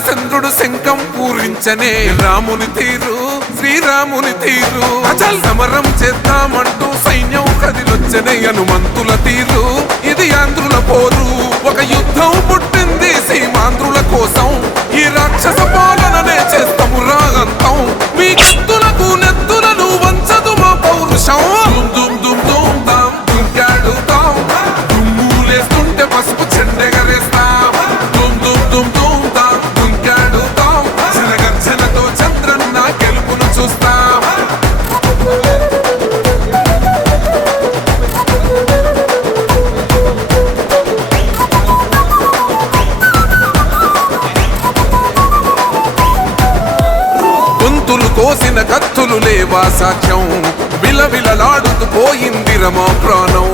చంద్రుడు శంఖం పూరించనే రాముని తీరు శ్రీరాముని తీరు అచల్ సమరం చేద్దామంటూ సైన్యం కదిలొచ్చనే హనుమంతుల తీరు ఇది ఆంధ్రుల పోరు ఒక యుద్ధం పుట్టింది సీమాంధ్రుల కోసం ఈ రాక్షస పాలననే చేస్తాము రాగంతం మీ కత్తులకు నెత్తులను వంచదు మా పౌరుషం దుమ్ దుమ్ దుమ్ దాం దుంకాడుతాం దుమ్ములేస్తుంటే పసుపు చెండెగరేస్తాం దుమ్ దుమ్ దుమ్ దుమ్ దాం దుంకాడుతాం జనగర్జనతో చంద్రన్న గెలుపును చూస్తాం గొంతులు కోసిన కత్తులు లేవా సాక్ష్యం విలవిలలాడుతూ పోయింది రమా ప్రాణం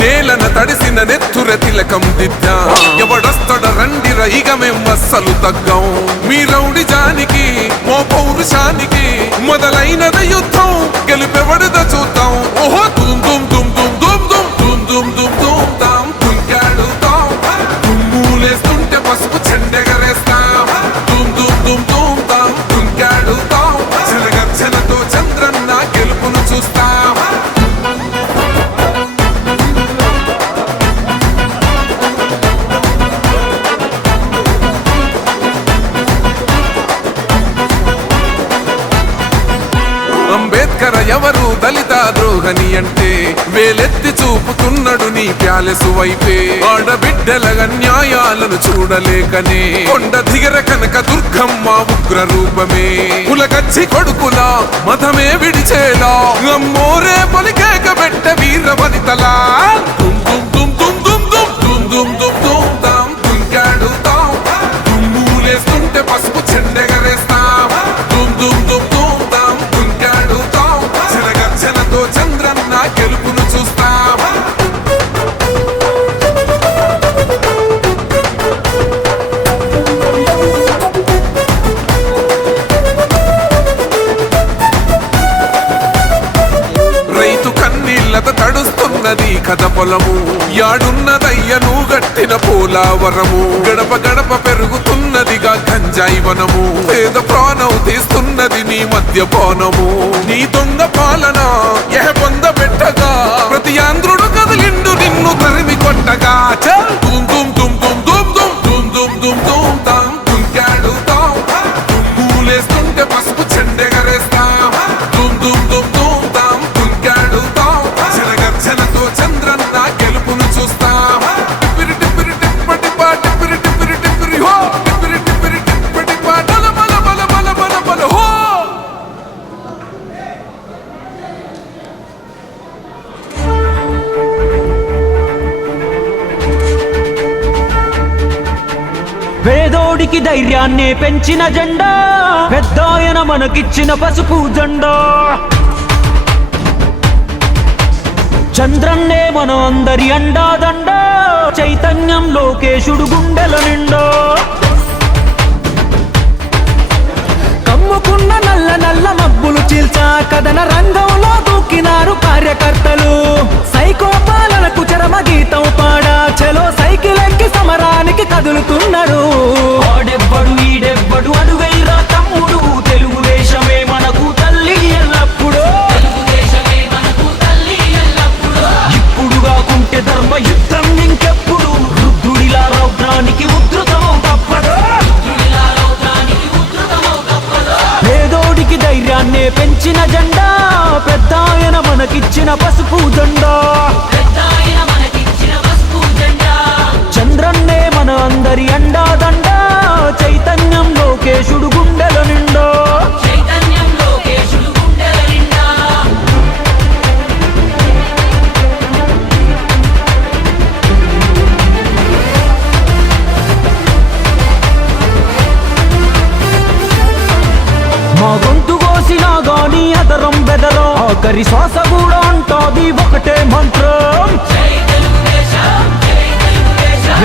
నేలన తడిసిన నెత్తుర తిలకం దిద్దా ఎవడొస్తడ రండి రైగ మేం అస్సలు తగ్గం మీ రౌడి జానికి మో పౌరుషానికి మొదలైనద యుద్ధం గెలుపెవడద చూద్దాం ఓహో దుమ్ దుమ్ దుమ్ దుమ్ దుమ్ దుమ్ దుమ్ దుమ్ దుమ్ దుమ్ దాం దుంకాడుతాం దుమ్ములేస్తుంటే పసుపు చెండెగరేస్తాం దుమ్ దుమ్ దుమ్ దుమ్ దాం దుంకాడుతాం జనగర్జనతో చంద్రన్న గెలుపును చూస్తాం అంబేద్కర్ ఎవరు దళిత ద్రోహని అంటే వేలెత్తి చూపుతున్నాడు నీ ప్యాలెసు వైపే ఆడబిడ్డల న్యాయాలను చూడలేకనే కొండ దిగర కనక దుర్గమ్మ ఉగ్ర రూపమే కులగచ్చి కొడుకులా మతమే విడిచేలా అమ్మోరే పలికేక పెట్ట వీర వనితలా దుమ్ దుమ్ దుమ్ దుమ్ దుమ్ దుమ్ దుమ్ దుమ్ దుమ్ దాం దుంకాడుతాం దుమ్ములేస్తుంటే పసుపు చెండెగరేస్తాం దుమ్ దుమ్ దుమ్ దుమ్ దాం దుంకాడుతాం జనగర్జనతో చంద్రన్న గెలుపును చూస్తాం రైతు కన్నీళ్లత తడుస్తున్నది కథ పొలము యాడున్నదయ్యను గట్టిన పోలావరము గడప గడప పెరుగుతున్నదిగా గంజాయి వనము పేద ప్రాణం తీస్తున్నది నీ మద్యపానము నీ దొంగ పాలన ఎహ పొంద పెట్టగా ప్రతి ఆంధ్రుడు కదిలిండు నిన్ను తరిమి కొట్టగా చల్ దుమ్ దుమ్ దుమ్ దుమ్ దుమ్ దుమ్ దుమ్ దుమ్ దుమ్ దుమ్ దాం దుంకాడుతాం దుమ్ములేస్తుంటే పసుపు చెండెగరే పేదోడికి ధైర్యాన్నే పెంచిన జెండా పెద్దాయన మనకిచ్చిన పసుపు జెండా చంద్రన్నే మన అందరి అండాదండ చైతన్యం లోకేశుడు గుండెల నిండా కమ్ముకున్న నల్ల నల్ల మబ్బులు చీల్చా కథన రంగంలో దూకినారు కార్యకర్తలు సైకో పాలనకు చరమ గీతం పాడా చలో సైకిల్ ఎక్కి సమరానికి కదులుతున్నారు ఆడెవ్వడు ఈడెవ్వడు అడుగైరా తమ్ముడు తెలుగుదేశమే మనకు తల్లి ఎల్లప్పుడూ ఇప్పుడు కాకుంటే ధర్మ యుద్ధం ఇంకెప్పుడు రుద్రుడిలా రౌద్రానికి ఉధృతం తప్పదు పేదోడికి ధైర్యాన్నే పెంచిన జెండా పెద్దాయన మనకిచ్చిన పసుపు జెండా చంద్రన్నే మన అందరి అండాదండ చైతన్యం లోకేశుడు గుండెల నిండా మా గొంతు కోసినా గాని అదరం బెదరం ఆఖరి శ్వాస కూడా అంటాది ఒకటే మంత్రం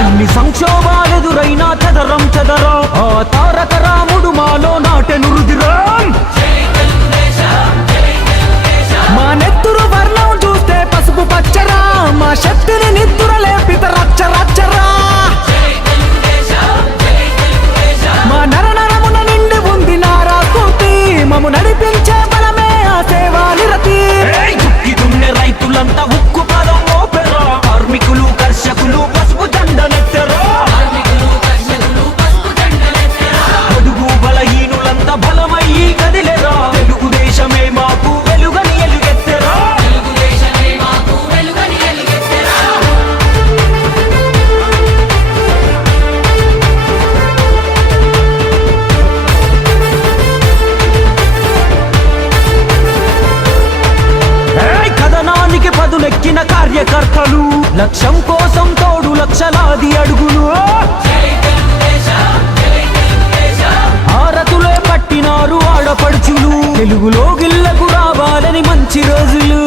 ఎన్ని సంక్షోభాలెదురైనా చదరం చదరం ఆ తారక రాముడు మాలో నాటెను రుదిరం మా నెత్తురు వర్ణం చూస్తే పసుపు పచ్చరా మా శక్తిని నిద్దుర లేపిత రచ్చ రచ్చరా మా నరనరమున నిండి ఉంది నారా స్ఫూర్తి మము నడిపించే బలమే ఆ సేవా నిరతి దుక్కి రైతులంతా ఉక్కు పదం ఓపెరా కార్మికులు కర్షకులు పసుపు జెండనెత్తరా పొడుగు బలహీనులంతా బలమయ్యి కదిలేరా తెలుగుదేశమే మాకు వెలుగని ఎలుగెత్తరా కథనానికి పదులెక్కిన కార్యకర్తలు లక్ష్యం కోసం తోడు లక్షలాది అడుగులు ఆరతులే పట్టినారు ఆడపడుచులు తెలుగులో గిల్లకు రావాలని మంచి రోజులు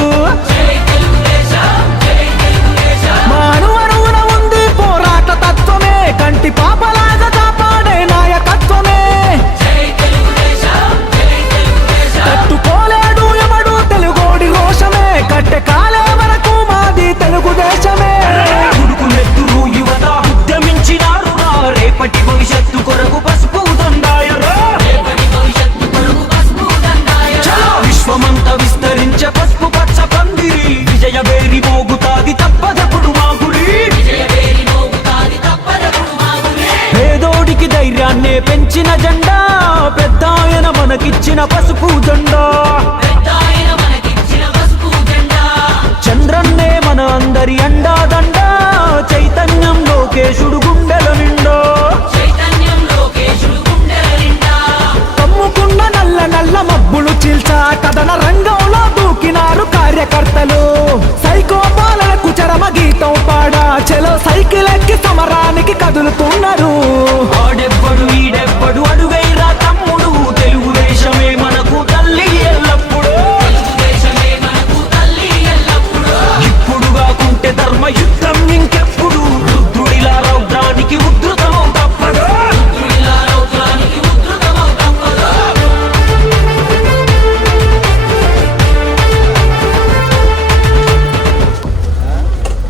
మా అణువణువున ఉంది పోరాట తత్వమే కంటి పాపలాగా కాపాడే నాయకత్వమే తట్టుకోలేడు ఎవడు తెలుగోడి రోషమే కట్టె కాలే వరకు మాది తెలుగుదేశమే ఉడుకులెత్తురు యువత ఉద్యమించినారు రేపటి భవిష్యత్తు కొరకు పసుపు దండాయరా విశ్వమంతా విస్తరించే పసుపు పచ్చ పందిరి విజయ వేరి మోగుతాది తప్పదప్పుడు మా గురి పేదోడికి ధైర్యాన్నే పెంచిన జెండా పెద్దాయన మనకిచ్చిన పసుపు జెండా చంద్రన్నే మన అందరి అండాదండ చైతన్యం లోకేశుడు గుండెల నిండా కమ్ముకున్న నల్ల నల్ల మబ్బులు చీల్చా కథన రంగంలో దూకినారు కార్యకర్తలు సైకో పాలనకు చరమ గీతం పాడా చలో సైకిల్ ఎక్కి సమరానికి కదులుతున్నారు